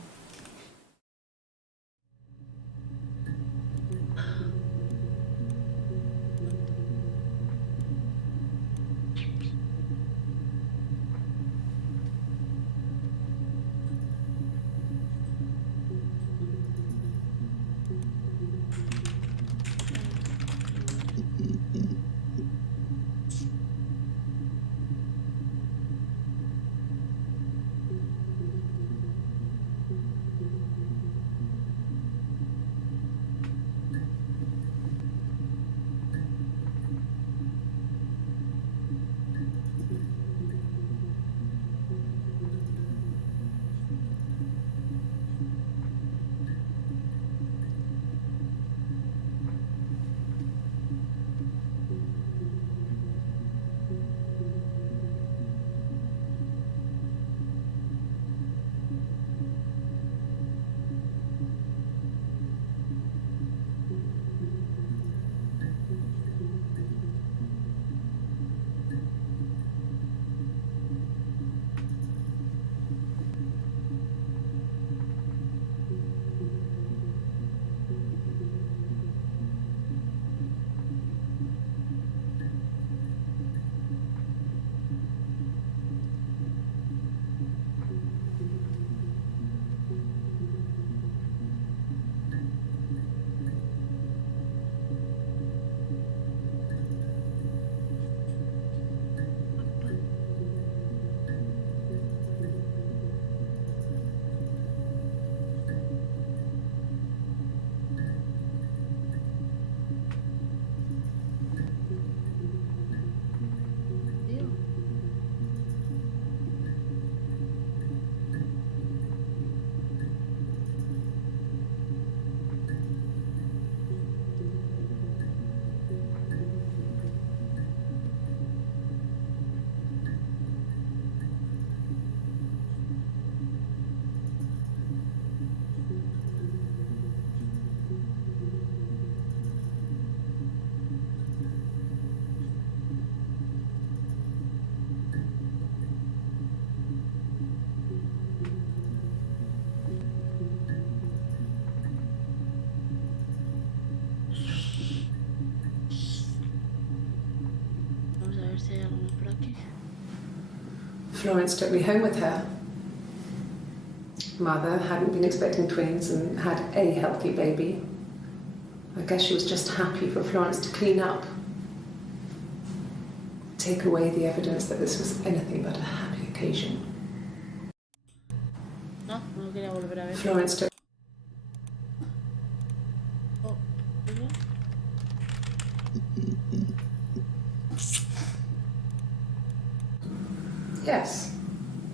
Florence took me home with her. Mother hadn't been expecting twins and had a healthy baby. I guess she was just happy for Florence to clean up. Take away the evidence that this was anything but a happy occasion. No, no quería volver a ver. Florence took... Oh, ¿no? Yes,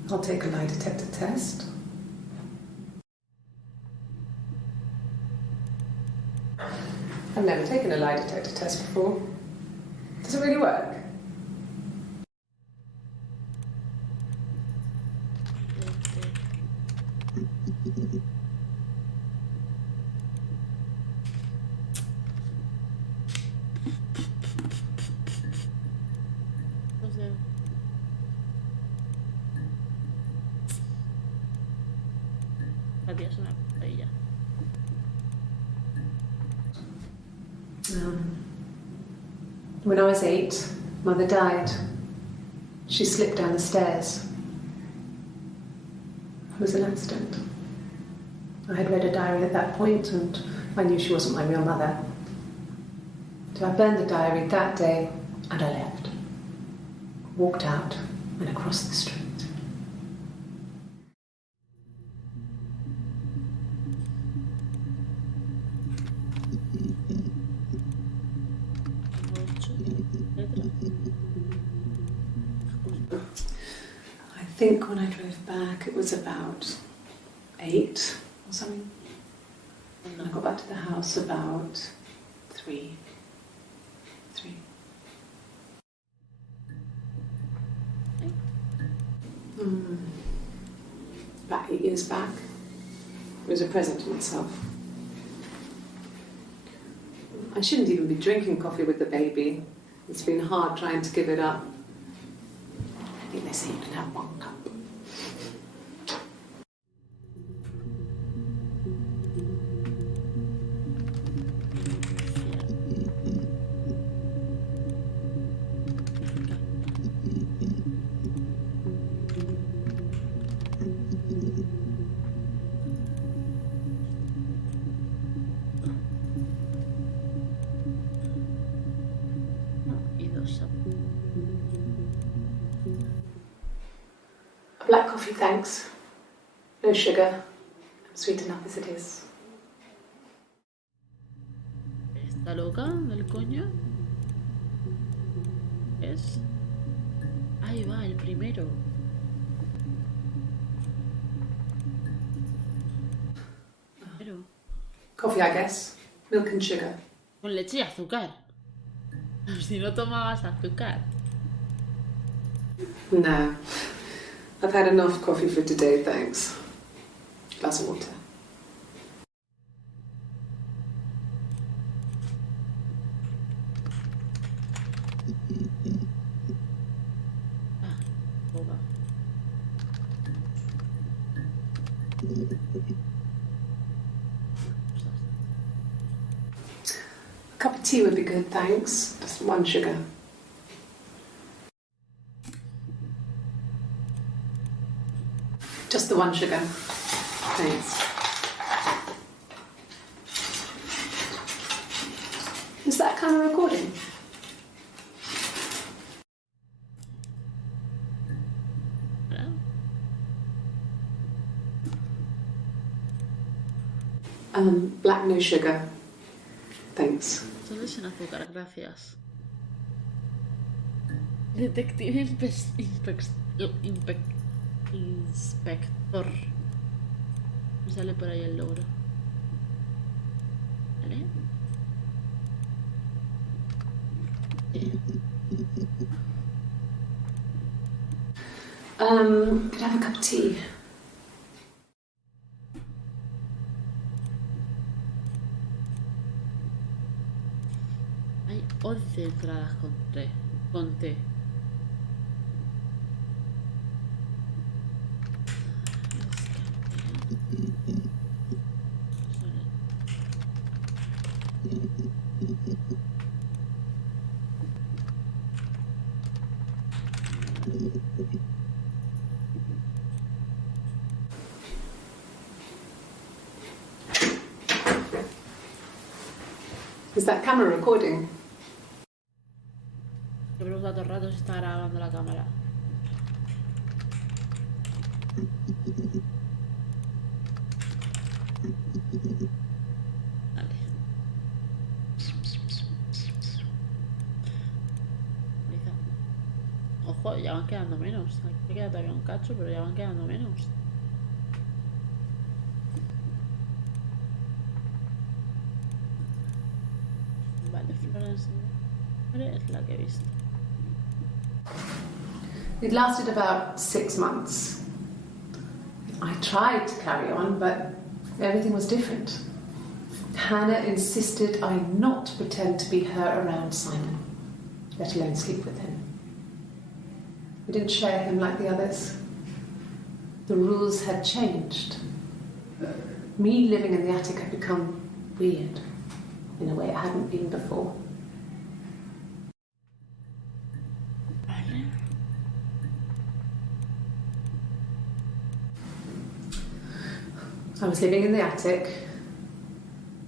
I'll take a lie detector test. I've never taken a lie detector test before. Does it really work? No sé. Adiós, una pesadilla. When I was 8, Mother died. She slipped down the stairs. It was an accident. I had read a diary at that point and I knew she wasn't my real mother. So I burned the diary that day and I left. Walked out and across the street. I think when I drove back it was about 8 or something. And I got back to the house about 3. About 8 years back. It was a present to myself. I shouldn't even be drinking coffee with the baby. It's been hard trying to give it up. I think they say you can have 1 cup. Black coffee, thanks. No sugar. Sweet enough as it is. ¿Está loca del coño? Es... Ahí va, el primero. Coffee, I guess. Milk and sugar. Con leche y azúcar. Si no tomabas azúcar. No. I've had enough coffee for today, thanks. Glass of water. Ah, boba. A cup of tea would be good, thanks. Just 1 sugar. Just the 1 sugar. Thanks. Is that kind of recording? Black no sugar. Thanks. Solo sin azúcar, gracias. Detective inspector. Me sale por ahí el logro. ¿Vale? Could I have a cup of tea? Hay 11 entradas con té. Is that camera recording? Yo pregunto todo el rato si está grabando la cámara. Vale. Ojo, ya van quedando menos. Aquí me queda todavía un cacho, pero ya van quedando menos. Vale, Florence es la que he visto. It lasted about 6 months. I tried to carry on, but everything was different. Hannah insisted I not pretend to be her around Simon, let alone sleep with him. We didn't share him like the others. The rules had changed. Me living in the attic had become weird, in a way it hadn't been before. I was living in the attic.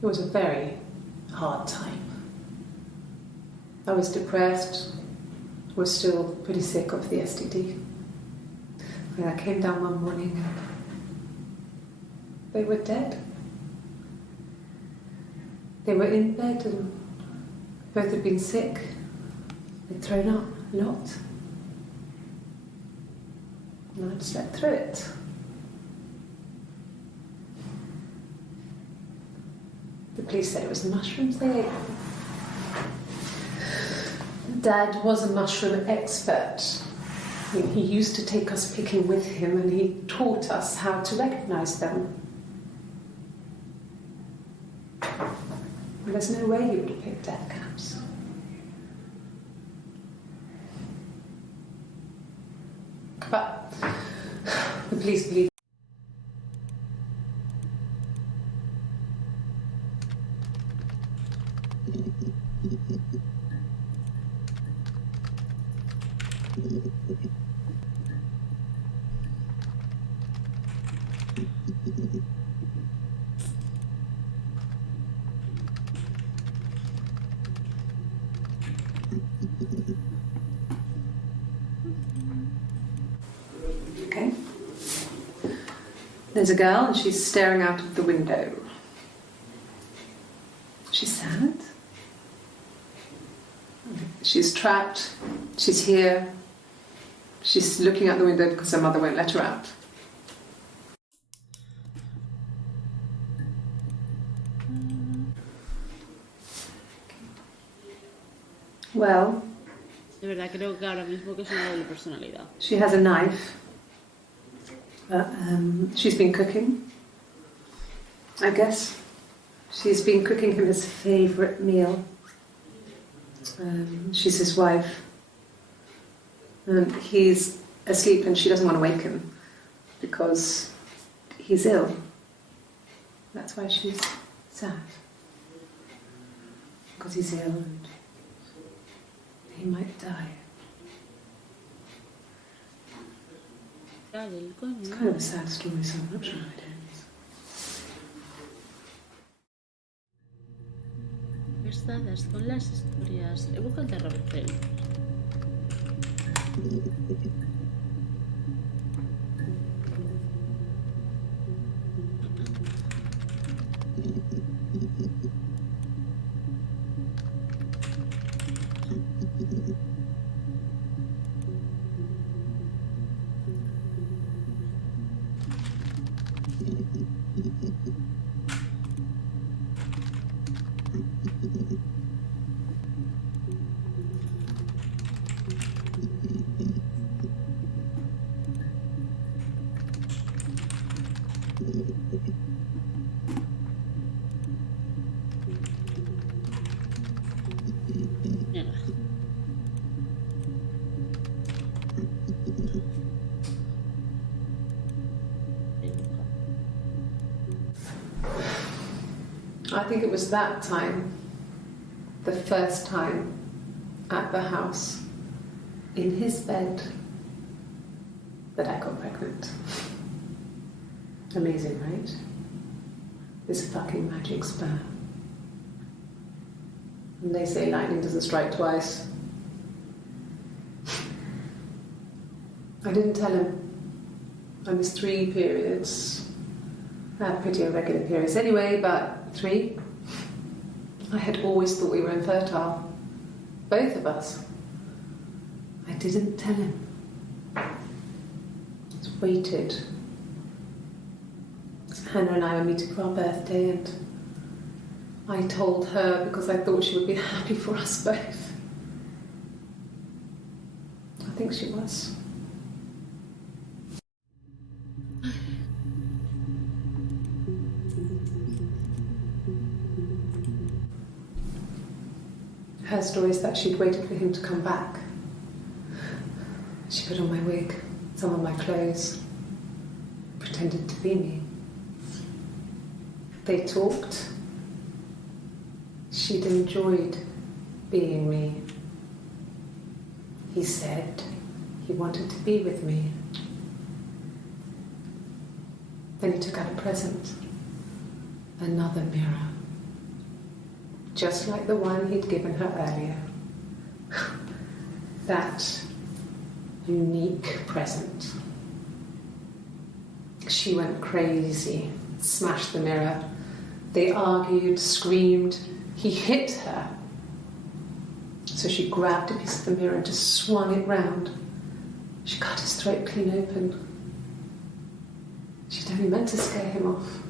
It was a very hard time. I was depressed, was still pretty sick of the STD. And I came down one morning and they were dead. They were in bed and both had been sick. They'd thrown up a lot. And I'd slept through it. The police said it was the mushrooms they ate. Dad was a mushroom expert. I mean, he used to take us picking with him and he taught us how to recognise them. And there's no way he would have picked death caps. But the police believe. Okay. There's a girl and she's staring out of the window. She's sad. She's trapped. She's here. She's looking out the window because her mother won't let her out. Well, De verdad creo que ahora mismo que es una doble personalidad. she has a knife. She's been cooking, I guess. She's been cooking him his favourite meal. She's his wife. And he's asleep and she doesn't want to wake him because he's ill. That's why she's sad. Because he's ill and he might die. It's kind of a sad story, so I'm not sure how it ends. Pesadas con las historias. Evoca el terror Rapunzel. Mierda. I think it was that time, the first time at the house, in his bed, that I got pregnant. Amazing, right? This fucking magic sperm. And they say lightning doesn't strike twice. I didn't tell him. I missed 3 periods. I had pretty irregular periods anyway, but 3. I had always thought we were infertile. Both of us. I didn't tell him. Just waited. Hannah and I were meeting for our birthday, and I told her because I thought she would be happy for us both. I think she was. Her story is that she'd waited for him to come back. She put on my wig, some of my clothes, pretended to be me. They talked. She'd enjoyed being me. He said he wanted to be with me. Then he took out a present, another mirror, just like the one he'd given her earlier. That unique present. She went crazy, smashed the mirror. They argued, screamed. He hit her. So she grabbed a piece of the mirror and just swung it round. She cut his throat clean open. She'd only meant to scare him off.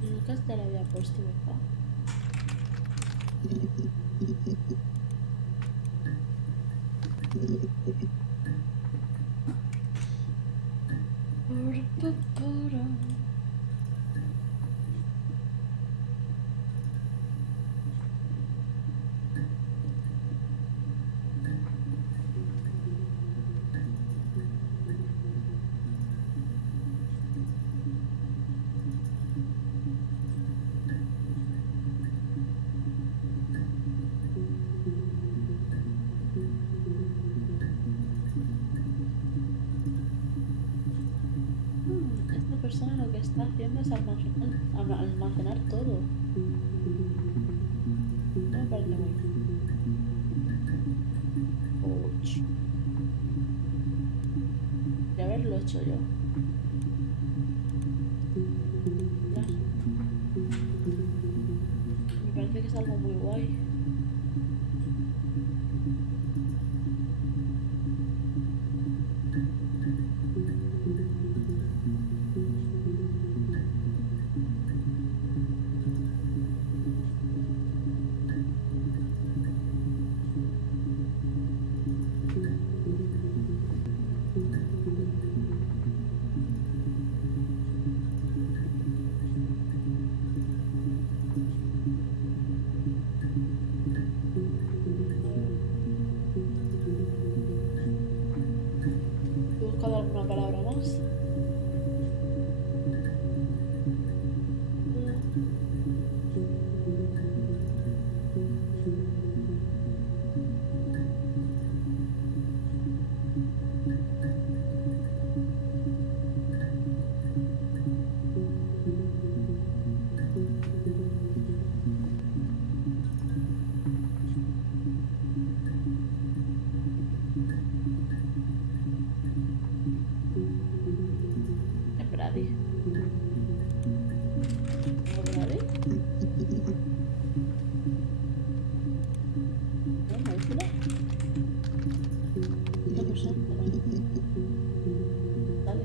Nunca te la había puesto, ¿verdad? Esta persona lo que está haciendo es almacenar todo. No me parece muy bien. Ouch. De haberlo hecho yo. Me parece que es algo muy guay. Vamos. Brady. Brady. No, ¿no? Otra persona. Dale.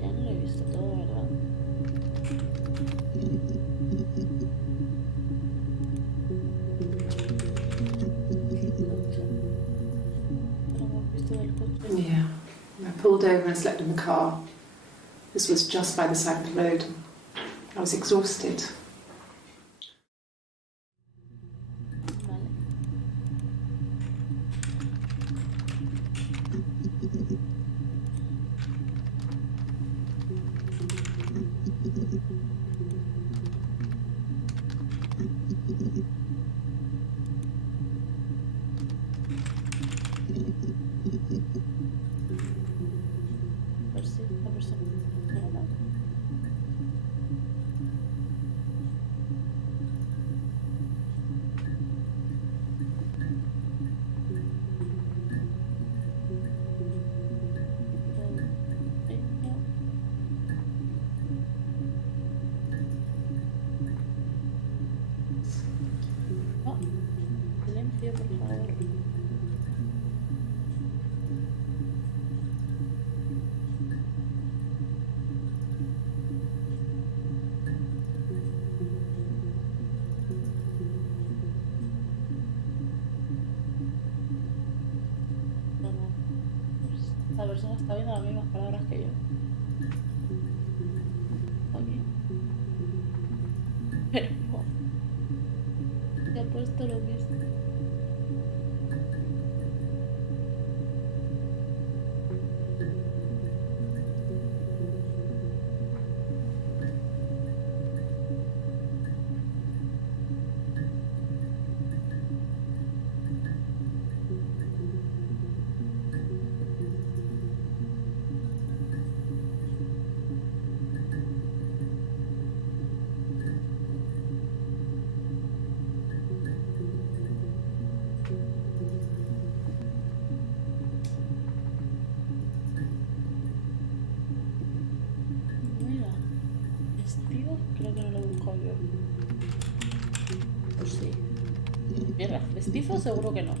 Ya no lo he visto todo, ¿verdad? No hemos visto del coche. Yeah. I pulled over and slept in the car. This was just by the side of the road. I was exhausted. Vale. Pues sí, esta persona. ¿Verdad? No, silencio, por favor. No, no. Pues esta persona está viendo las mismas palabras que yo. Aquí. Pero no. Te ha puesto lo mismo. Mira, vestido, creo que no lo he buscado yo. Pues sí. Mira, vestizo seguro que no.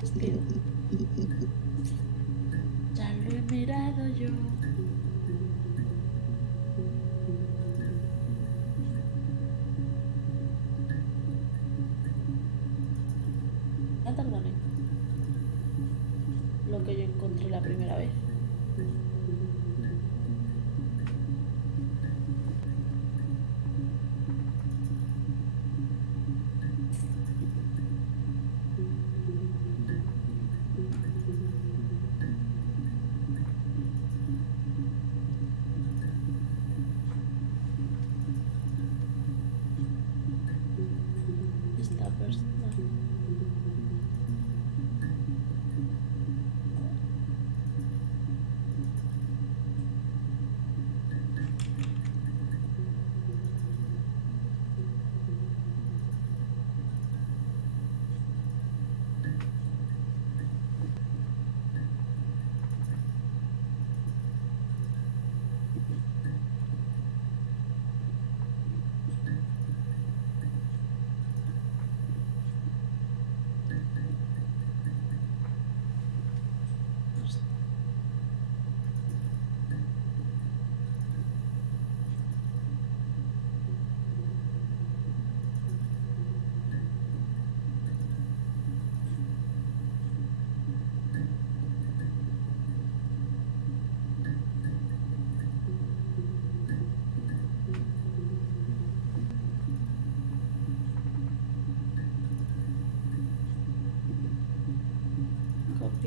Vestido. Ya lo he mirado yo. Ya tardaré. Lo que yo encontré la primera vez.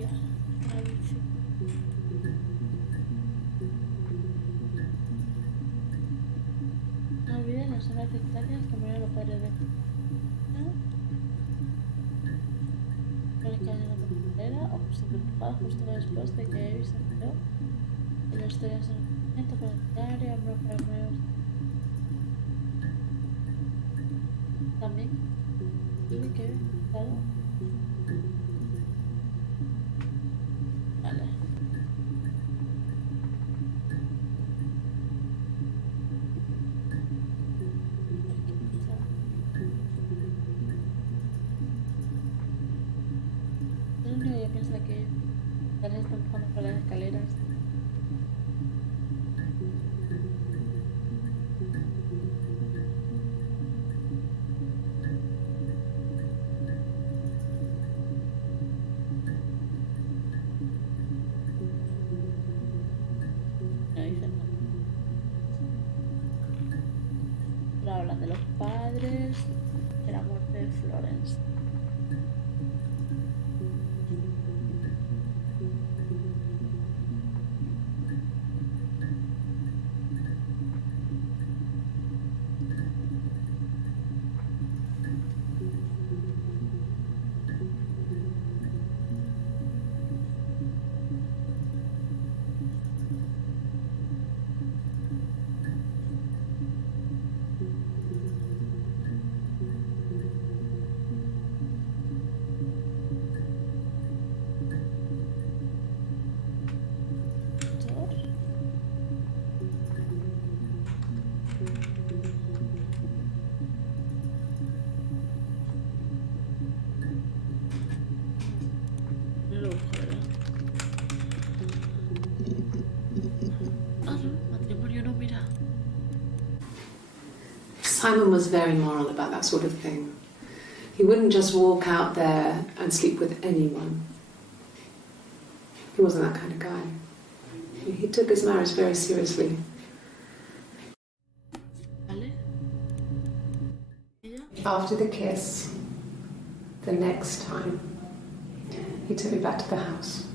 Hostia, la bici. No olviden las horas necesarias que murieron los padres de... que en la carretera o se preocupaba justo después de que Evi se enteró de la historia de su nacimiento por el diario, amor para nuevos. También tiene que ver, claro. Vale. El único que piensa que tal vez está empujando por las escaleras. No dicen nada. Pero hablan de los padres, de la muerte de Florence. Simon was very moral about that sort of thing. He wouldn't just walk out there and sleep with anyone. He wasn't that kind of guy. He took his marriage very seriously. After the kiss, the next time, he took me back to the house,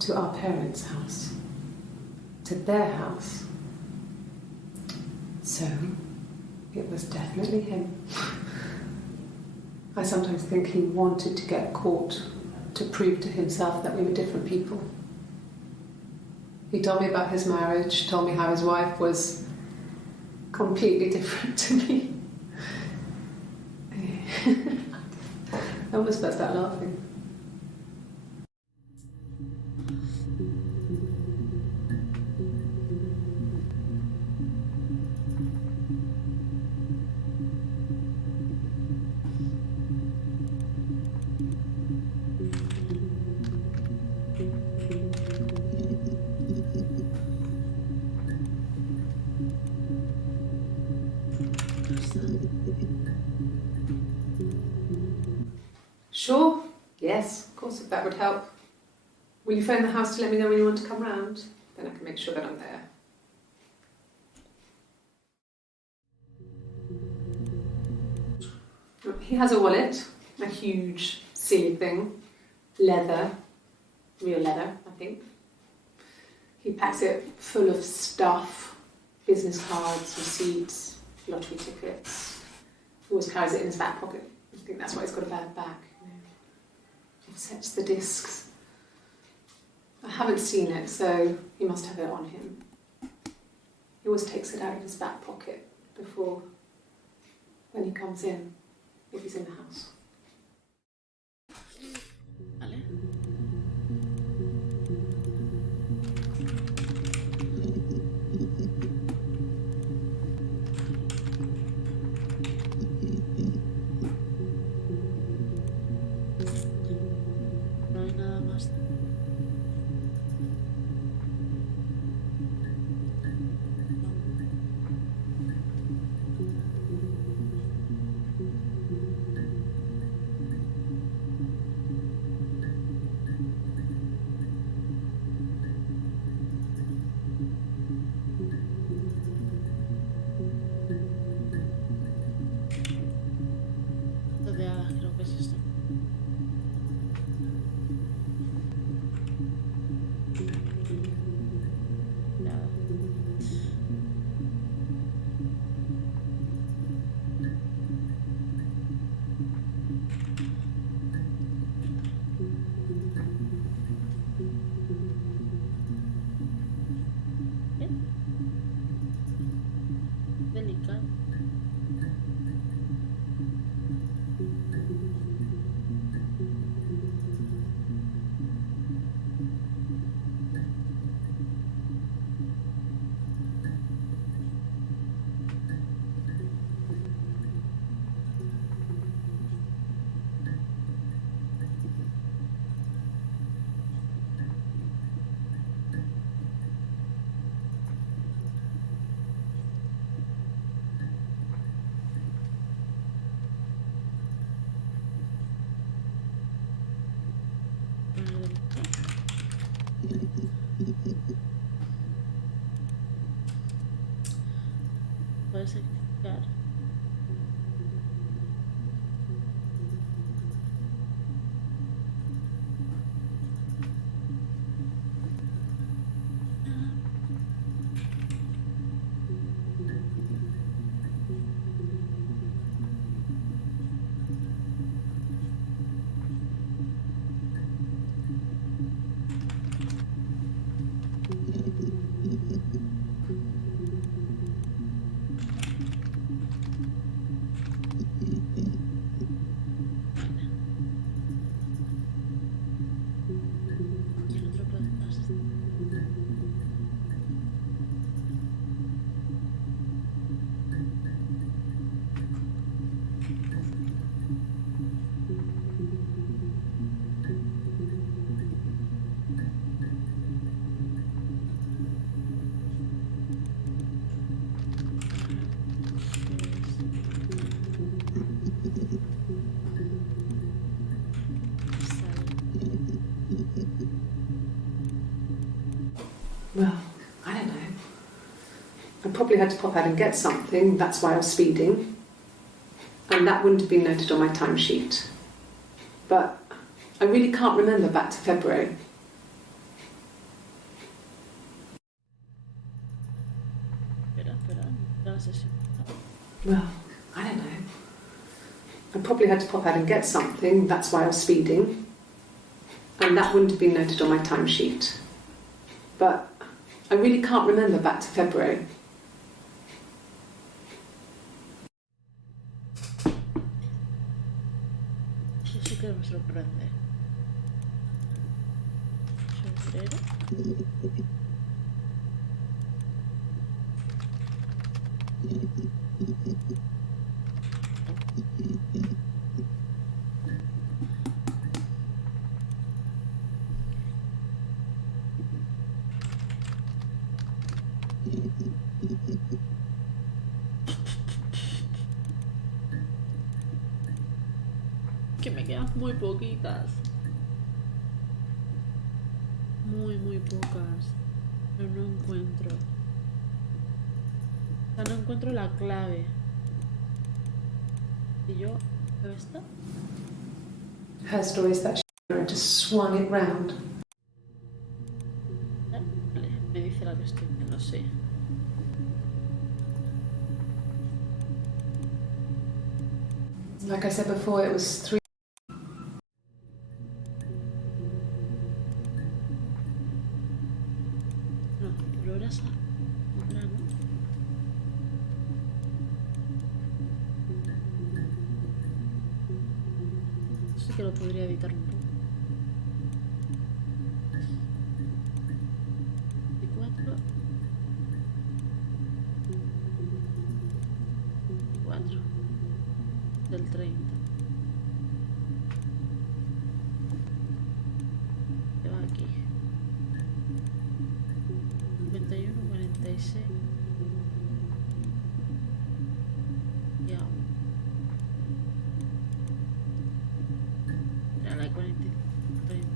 to our parents' house, to their house. So, it was definitely him. I sometimes think he wanted to get caught to prove to himself that we were different people. He told me about his marriage, told me how his wife was completely different to me. I almost burst out laughing. Sure, yes, of course, if that would help. Will you phone the house to let me know when you want to come round? Then I can make sure that I'm there. He has a wallet, a huge, silly thing, leather, real leather, I think. He packs it full of stuff, business cards, receipts, lottery tickets. He always carries it in his back pocket. I think that's why he's got a bad back. Offsets the discs. I haven't seen it, so he must have it on him. He always takes it out of his back pocket before, when he comes in, if he's in the house. Vale. No hay nada más. puede significar. Well, I don't know. I probably had to pop out and get something, that's why I was speeding. And that wouldn't have been noted on my timesheet. But I really can't remember back to February. Well, I don't know. I probably had to pop out and get something, that's why I was speeding. And that wouldn't have been noted on my timesheet. But I really can't remember back to February. Eso sí que me sorprende. Febrero. Que me quedan muy poquitas. Muy pocas. Pero no encuentro. O sea, no encuentro la clave. ¿Y yo? ¿Dónde está? Her story is that she just swung it round. Vale, me dice la que estoy viendo, sí. Like I said before, it was 3. No, pero era esa. Otra, ¿no? Sí que lo podría editar un poco. 24. 4 del 30. Se va aquí. 51, 46. Y aún. Era la 40, 30.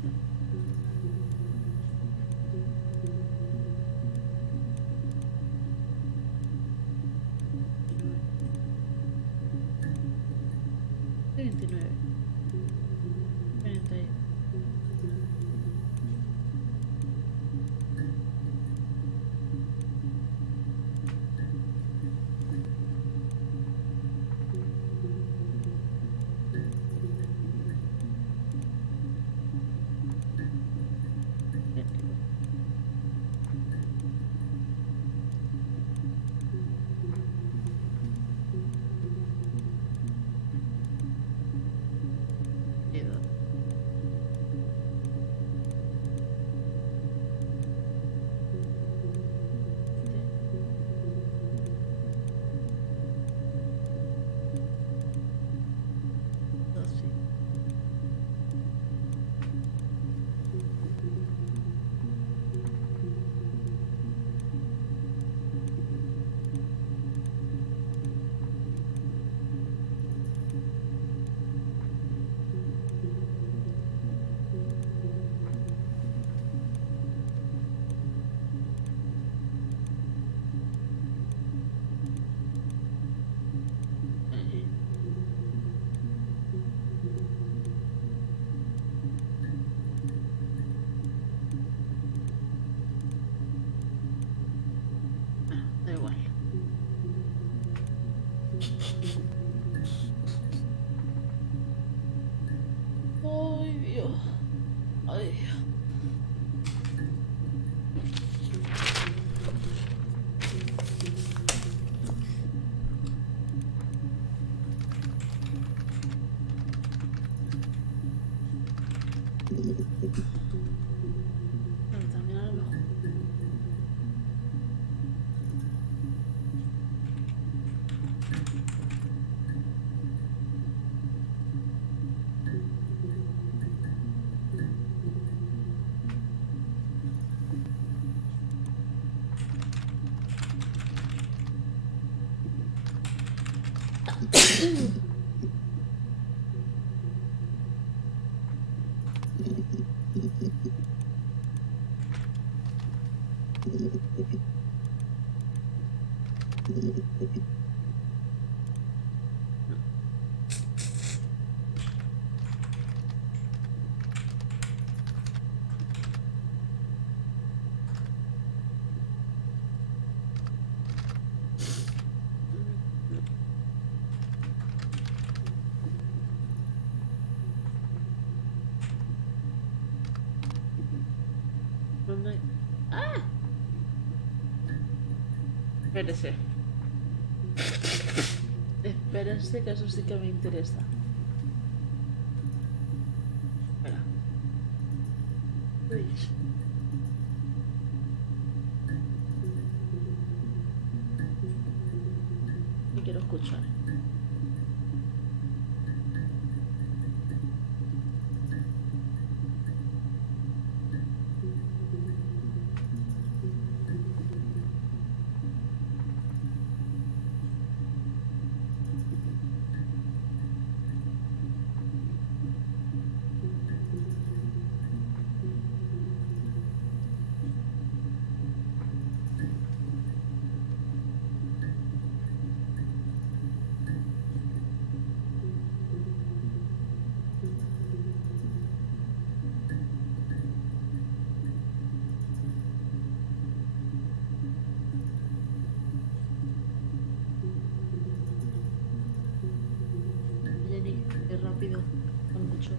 Pero también a lo mejor. ¿Dónde? ¡Ah! Espérese. Espérese, que eso sí que me interesa. Espera. Uy. Me quiero escuchar. Jenny, qué rápido. Con mucho.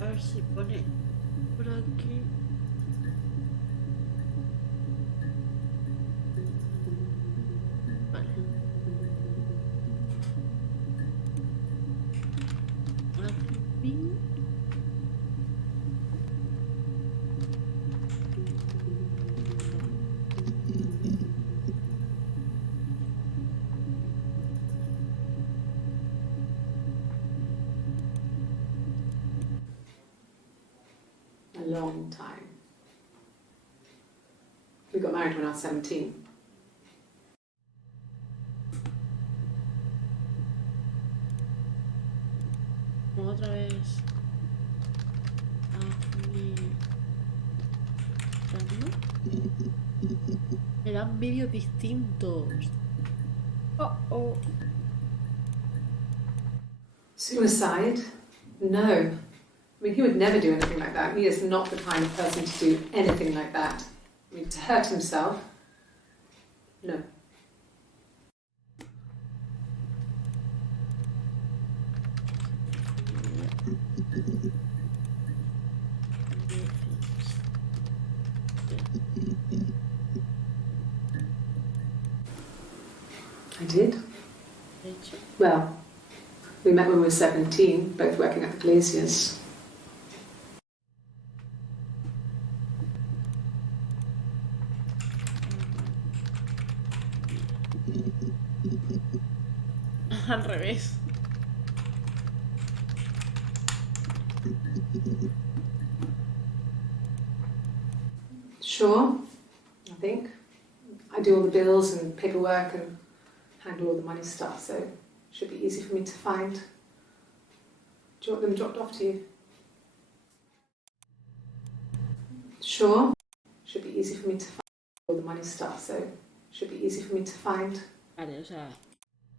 A ver si pone por aquí. Vale. Aquí. A long time. We got married when I was 17. Otra vez. Aquí. Me dan vídeos distintos. Oh, oh. Suicide? No. I mean, he would never do anything like that. He is not the kind of person to do anything like that. I mean, to hurt himself? No. I did. Well, we met when we were 17, both working at the glaciers. Al revés. Sure, I think. I do all the bills and paperwork and handle all the money stuff, so it should be easy for me to find. Do you want them dropped off to you? Sure. Should be easy for me to find all the money stuff, so it should be easy for me to find. Vale, o sea,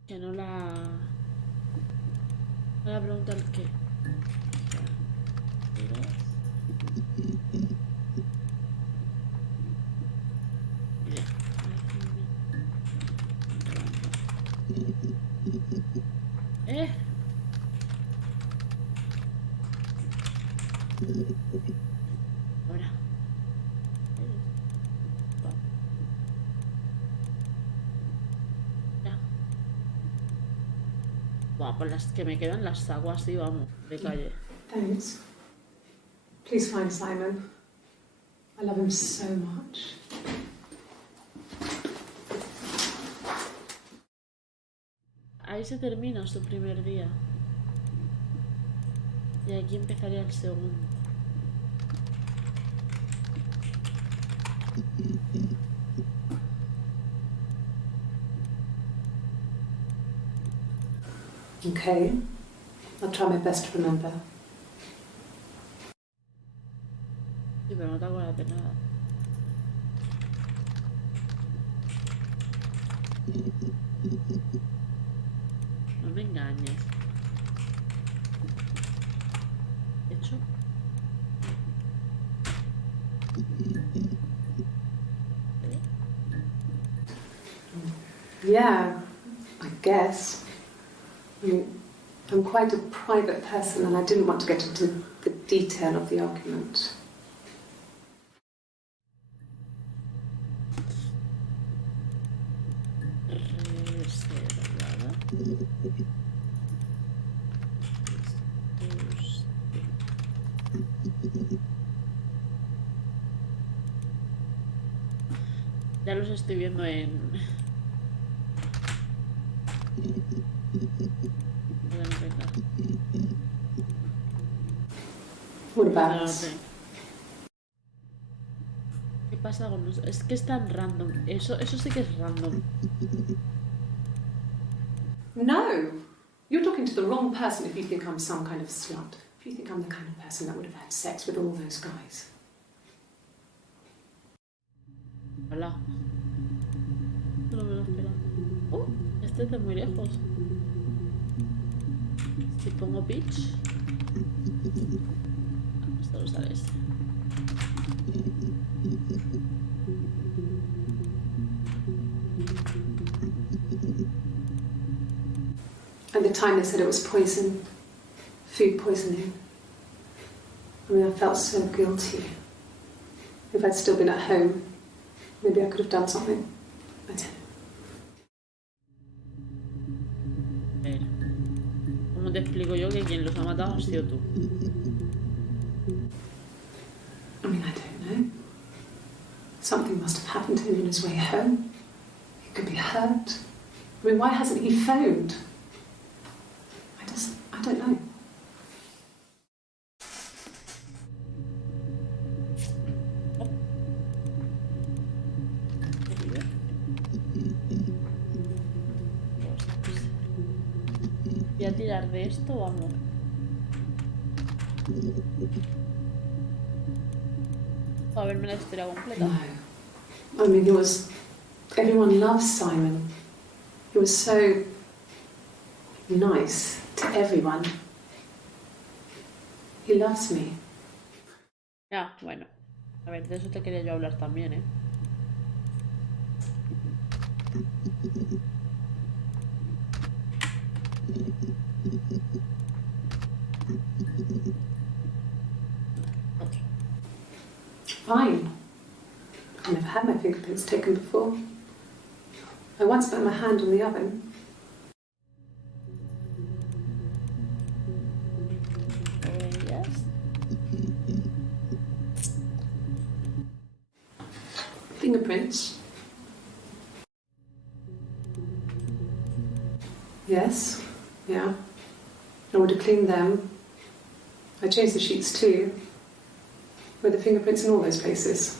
que no la... No la pregunta el qué. Ahora. Ya. Buah, por las que me quedan las hago así, vamos, de calle. Thanks. Please find Simon. I love him so much. Ahí se termina su primer día. Y aquí empezaría el segundo. Okay. I'll try my best to remember. Sí, pero no te acuerdas de nada. No me engañes. ¿Hecho? Yeah, I guess. I mean, I'm quite a private person and I didn't want to get into the detail of the argument. Reservada. Ya los estoy viendo en... What about? ¿Qué pasa con los...? Es que es tan random. Eso sí que es random. No! You're talking to the wrong person if you think I'm some kind of slut. If you think I'm the kind of person that would have had sex with all those guys. Hola. No me lo esperaba. Oh, este es de muy lejos. Si pongo pitch. Esto lo sabes. At the time they said it was poison. Food poisoning. I mean, I felt so guilty. If I'd still been at home, maybe I could have done something. I didn't. ¿Cómo te explico yo que quien los ha matado has sido tú? I mean, I don't know. Something must have happened to him on his way home. He could be hurt. I mean, why hasn't he phoned? I don't know. Voy a tirar de esto, vamos. A verme la historia completa. No. I mean, everyone loves Simon. He was so nice to everyone. He loves me. Ya, bueno. A ver, de eso te quería yo hablar también, ¿eh? Okay. Fine. I've never had my fingerprints taken before. I once put my hand on the oven. Yes. Fingerprints. Yes. Yeah. I would have cleaned them. I changed the sheets too. With the fingerprints in all those places.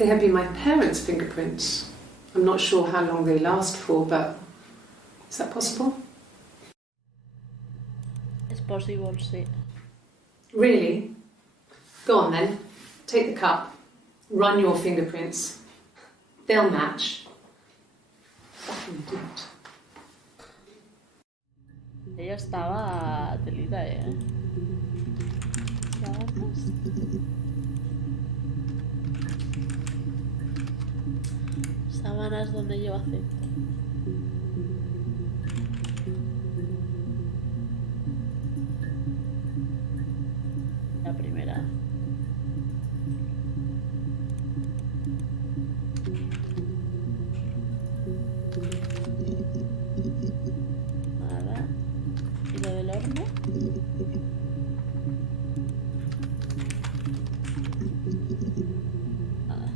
They have been my parents' fingerprints. I'm not sure how long they last for, but is that possible? Es posible, sí. Really? Go on then. Take the cup. Run your fingerprints. They'll match. Fucking idiot. Ella estaba telita, Sábanas donde lleva aceite. La primera. Nada. ¿Y lo del horno? Nada.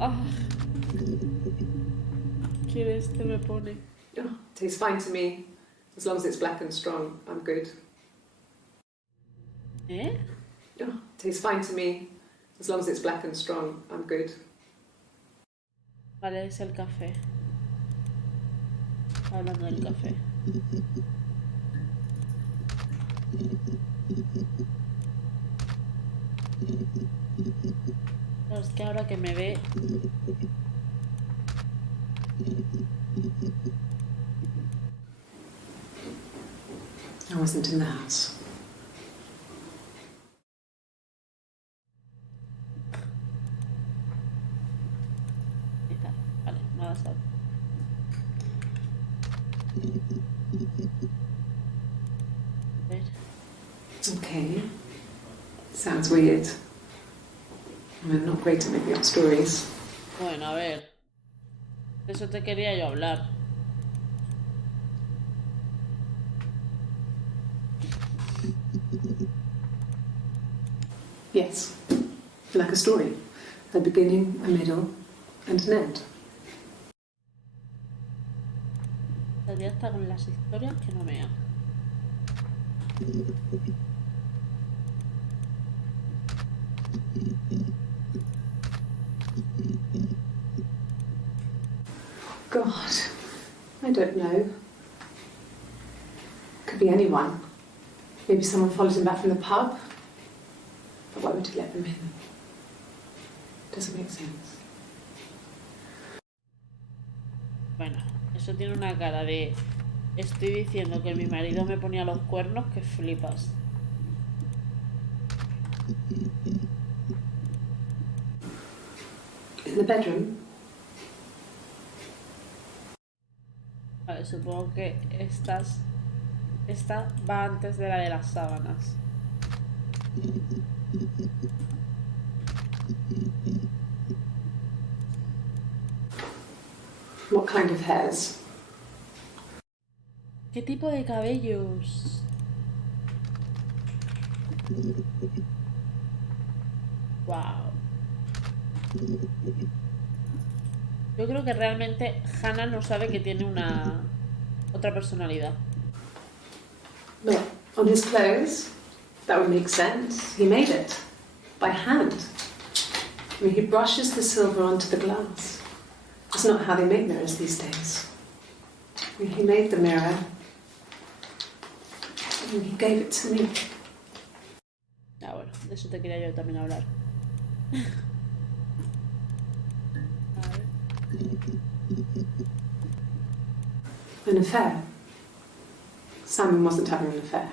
Ah. ¿Quién este me pone? Oh, tastes fine to me. As long as it's black and strong, I'm good. ¿Eh? Oh, tastes fine to me. As long as it's black and strong, I'm good. Vale, es el café. Hablando del café. Claro, es que ahora que me ve... I wasn't in the house. Vale, nada sabe. A ver. Okay. Sounds weird. I'm not great at making up stories. Bueno, a ver. De eso te quería yo hablar. Yes. Like a story. A beginning, a middle, and an end. El día está con las historias que no me hagan. God, I don't know. Could be anyone. Maybe someone followed him back from the pub. But why would he let them in? Doesn't make sense. Bueno, eso tiene una cara de... Estoy diciendo que mi marido me ponía los cuernos que flipas. In the bedroom? Vale, supongo que esta va antes de la de las sábanas. What kind of hairs? ¿Qué tipo de cabellos? Wow. Yo creo que realmente Hannah no sabe que tiene otra personalidad. Look, on his clothes? That would make sense. He made it. By hand. I mean, he brushes the silver onto the glass. It's not how they make mirrors these days. I mean, he made the mirror. And he gave it to me. Ah, bueno, de eso te quería yo también hablar. A ver. An affair. Simon wasn't having an affair.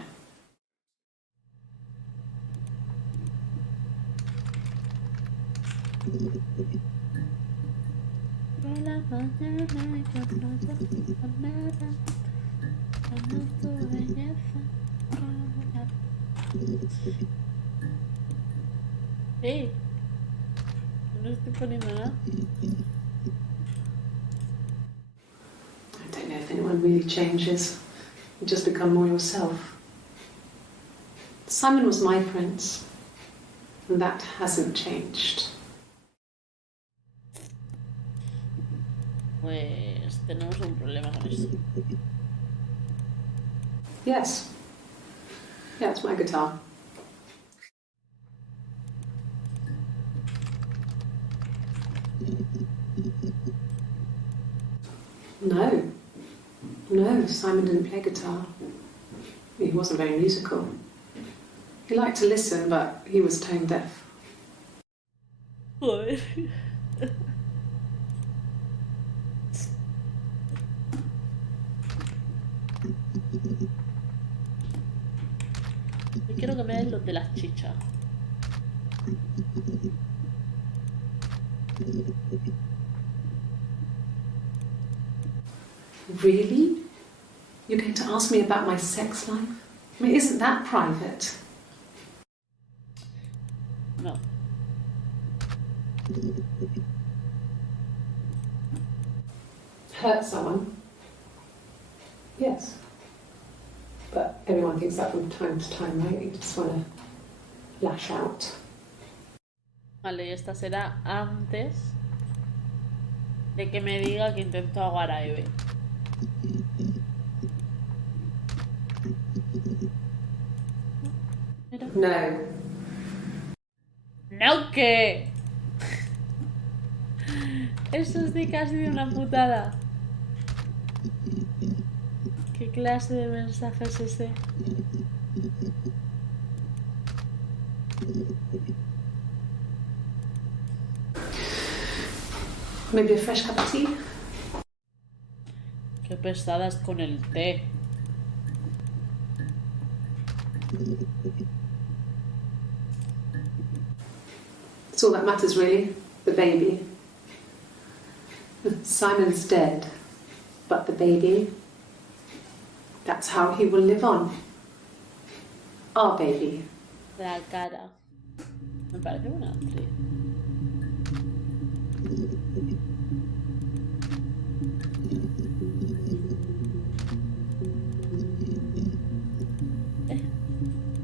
Sí, no estoy poniendo nada. I don't know if anyone really changes. You just become more yourself. Simon was my prince, and that hasn't changed. Pues tenemos un problema con eso. Yes. Yeah, it's my guitar. No. No, Simon didn't play guitar. He wasn't very musical. He liked to listen, but he was tone deaf. Joder. Yo quiero que me den los de las chichas. Really? You're going to ask me about my sex life? I mean, isn't that private? No. Hurt someone? Yes. But everyone thinks that from time to time, right? You just want to lash out. Vale, y esta será antes de que me diga que intento ahogar a Eve. Mira. No. ¡No que! Eso es de casi de una putada. ¿Qué clase de mensaje es ese? Maybe a fresh cup of tea? Qué pesadas con el té. It's all that matters, really. The baby. Simon's dead, but the baby, that's how he will live on. Our baby. La cara. Me parece una actriz.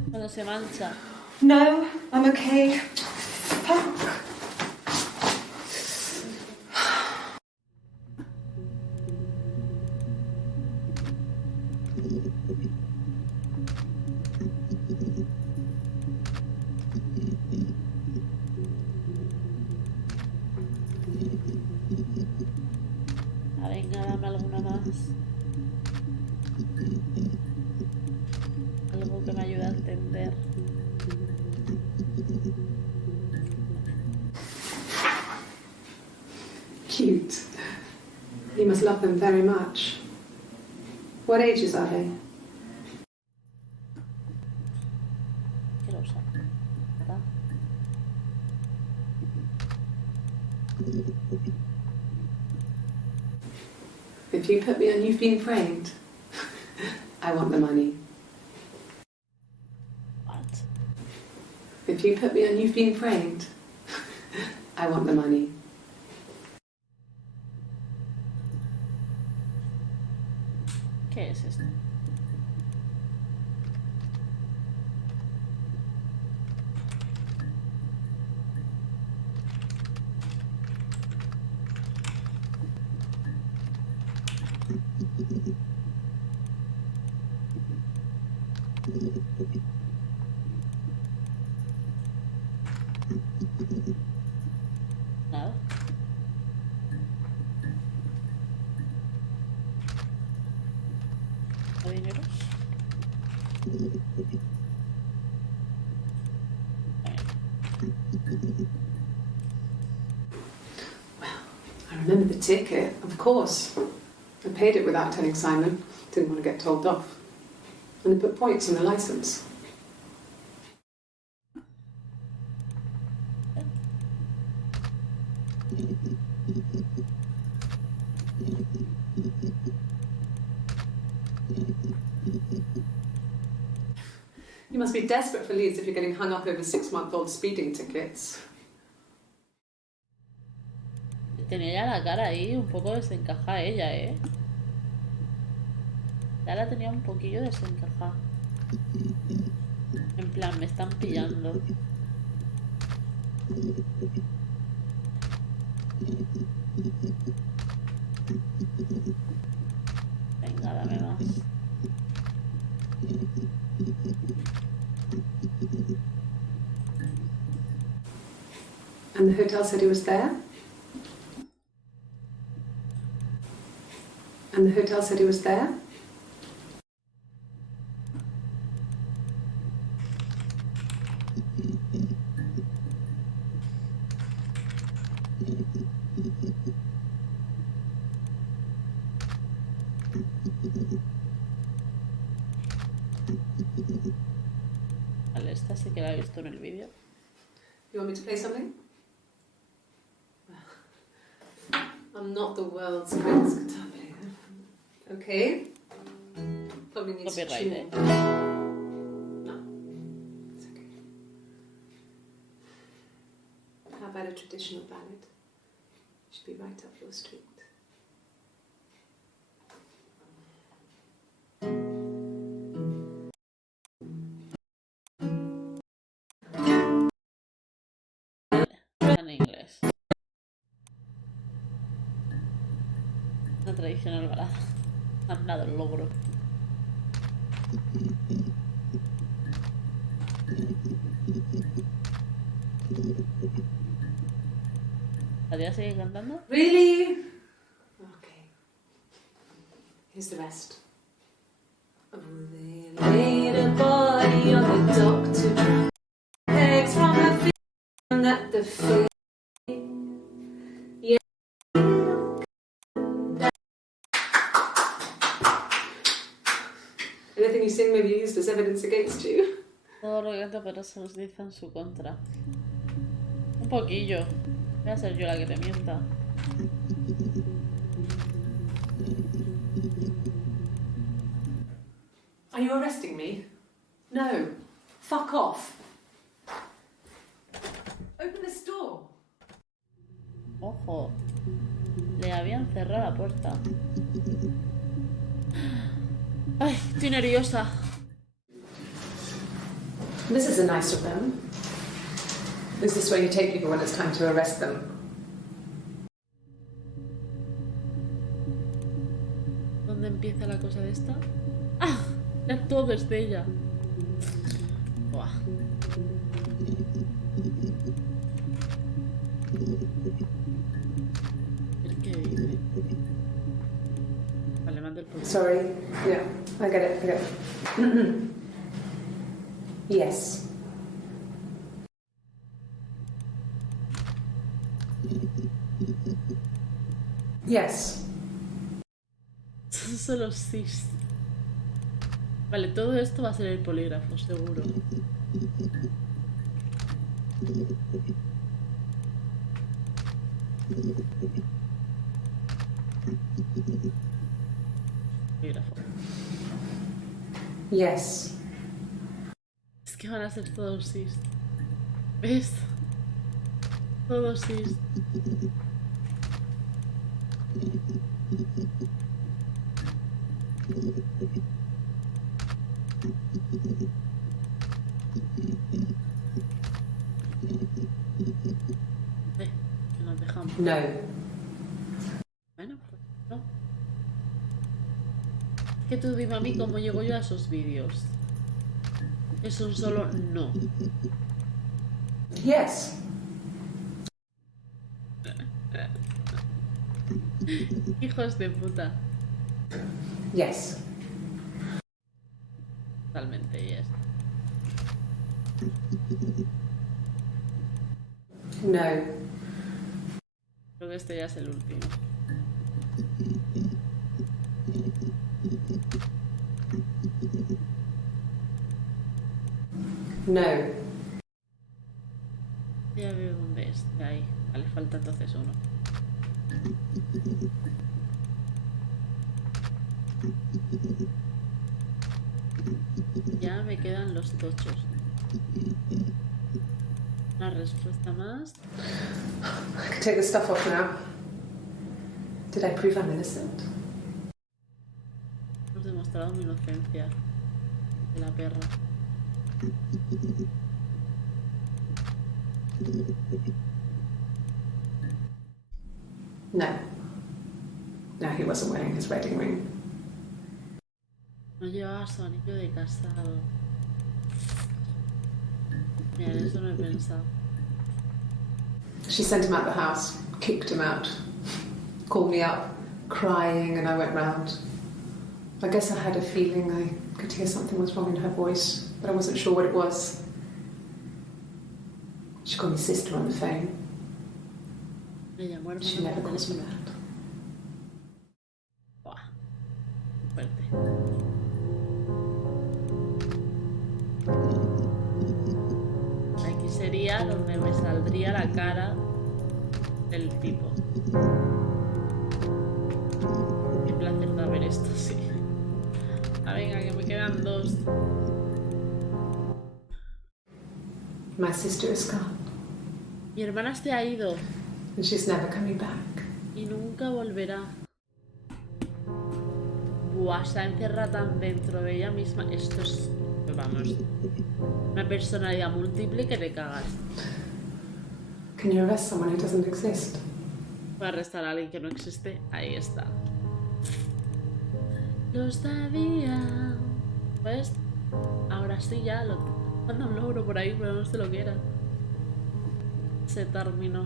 Cuando se mancha. No, I'm okay. Fuck. Ah, venga, dame alguna más. Algo que me ayude a entender. Cute. You must love them very much. What ages are they? ¿Qué lo usa? ¿Verdad? If you put me on You've Been Framed, I want the money. What? If you put me on You've Been Framed, I want the money. ¿Qué es esto? Nada. ¿Hay dineros? I remember the ticket, of course. I paid it without telling Simon. Didn't want to get told off. And I put points on the licence. You must be desperate for leads if you're getting hung up over 6-month-old speeding tickets. Tenía ya la cara ahí un poco desencajada ella, ¿eh? Ya la tenía un poquillo desencajada. En plan, me están pillando. Venga, dame más. And the hotel said he was there? And the hotel said he was there? Vale, esta sí que la he visto en el vídeo. You want me to play something? I'm not the world's greatest guitar player. Okay. Probably needs to Copyright, tune. No. It's okay. How about a traditional ballad? Should be right up your street. En inglés. Una tradicional balada. Han dado el logro. ¿La tía sigue cantando? Really? Okay. Here's the rest. Oh, they laid a body on the doctor. Eggs from her feet and at the feet. Yeah. Anything you sing may be used as evidence against you. Todo lo que canta pero se nos dice en su contra. Un poquillo. Voy a ser yo la que te mienta. Are you arresting me? No. Fuck off. Open this door. Ojo. Le habían cerrado la puerta. Ay, estoy nerviosa. This is a nice of them. Is this where you take people when it's time to arrest them? ¿Dónde empieza la cosa de esta? ¡Ah! Ya todo es de ella. Buah. A ver qué dice. Vale, manda el poder. Sorry. Yeah, I get it. I get it. Yes. Yes. Son solo cis. Vale, todo esto va a ser el polígrafo, seguro. Polígrafo. Yes. Es que van a ser todos cis. ¿Ves? Todos cis. Que nos dejamos. No. Bueno, pues no. Es que tú dime a mí cómo llego yo a esos vídeos. Es un solo no. Yes. Hijos de puta. Yes. Totalmente, yes. No. Creo que este ya es el último. No. Ya veo dónde es. De ahí. Vale, falta entonces uno. Ya me quedan los tochos. Una respuesta más. I can take the stuff off now. Did I prove I'm innocent? Hemos demostrado mi inocencia. De la perra. No. No, he wasn't wearing his wedding ring. No llevaba su anillo de casado. Mira, en eso no he pensado. She sent him out the house, kicked him out, called me up, crying, and I went round. I guess I had a feeling I could hear something was wrong in her voice, but I wasn't sure what it was. She called me sister on the phone. She never calls me that. Buah, fuerte. Aquí sería donde me saldría la cara del tipo. Qué placer da ver esto, sí. Ah, venga, que me quedan 2. My sister is gone. Mi hermana se ha ido And she's never coming back. y nunca volverá. Buah, se ha encerrado tan dentro de ella misma. Esto es, vamos, una personalidad múltiple que te cagas. Can you arrest someone who doesn't exist? Para arrestar a alguien que no existe, ahí está. Lo sabía. Pues, ahora sí ya lo... Anda un logro por ahí, pero no sé lo que era. Se terminó.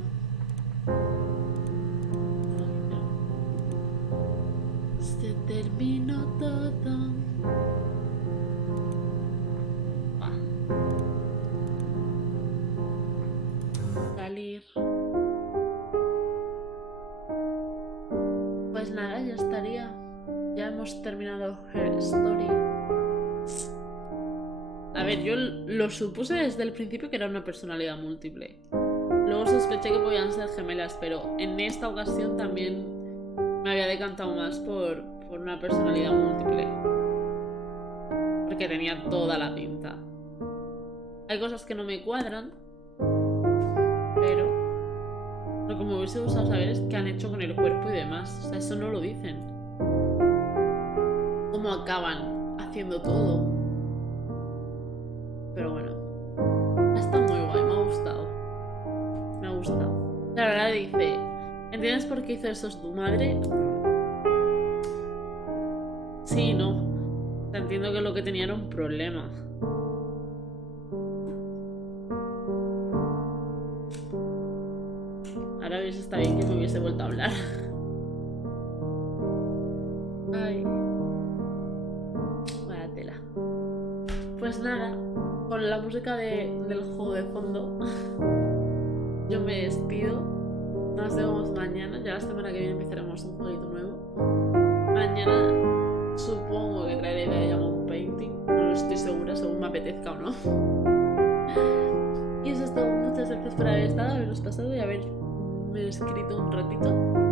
Se terminó todo. Salir. Pues nada, ya estaría. Ya hemos terminado Her Story. A ver, yo lo supuse desde el principio que era una personalidad múltiple. Luego sospeché que podían ser gemelas, pero en esta ocasión también me había decantado más por una personalidad múltiple. Porque tenía toda la pinta. Hay cosas que no me cuadran, pero lo que me hubiese gustado saber es qué han hecho con el cuerpo y demás. O sea, eso no lo dicen. Cómo acaban haciendo todo. Pero bueno, está muy guay, me ha gustado. Me ha gustado. La verdad dice, ¿entiendes por qué hizo eso tu madre? Sí, no. Entiendo que lo que tenía era un problema. Ahora hubiese estado bien que me hubiese vuelto a hablar. Ay. Vaya tela. Pues nada, con la música del juego de fondo, yo me despido. Nos vemos mañana. Ya la semana que viene empezaremos un jueguito nuevo. Mañana supongo que traeré la de llamado Painting. No lo estoy segura, según me apetezca o no. Y eso es todo. Muchas gracias por haber estado, habernos pasado y haberme escrito un ratito.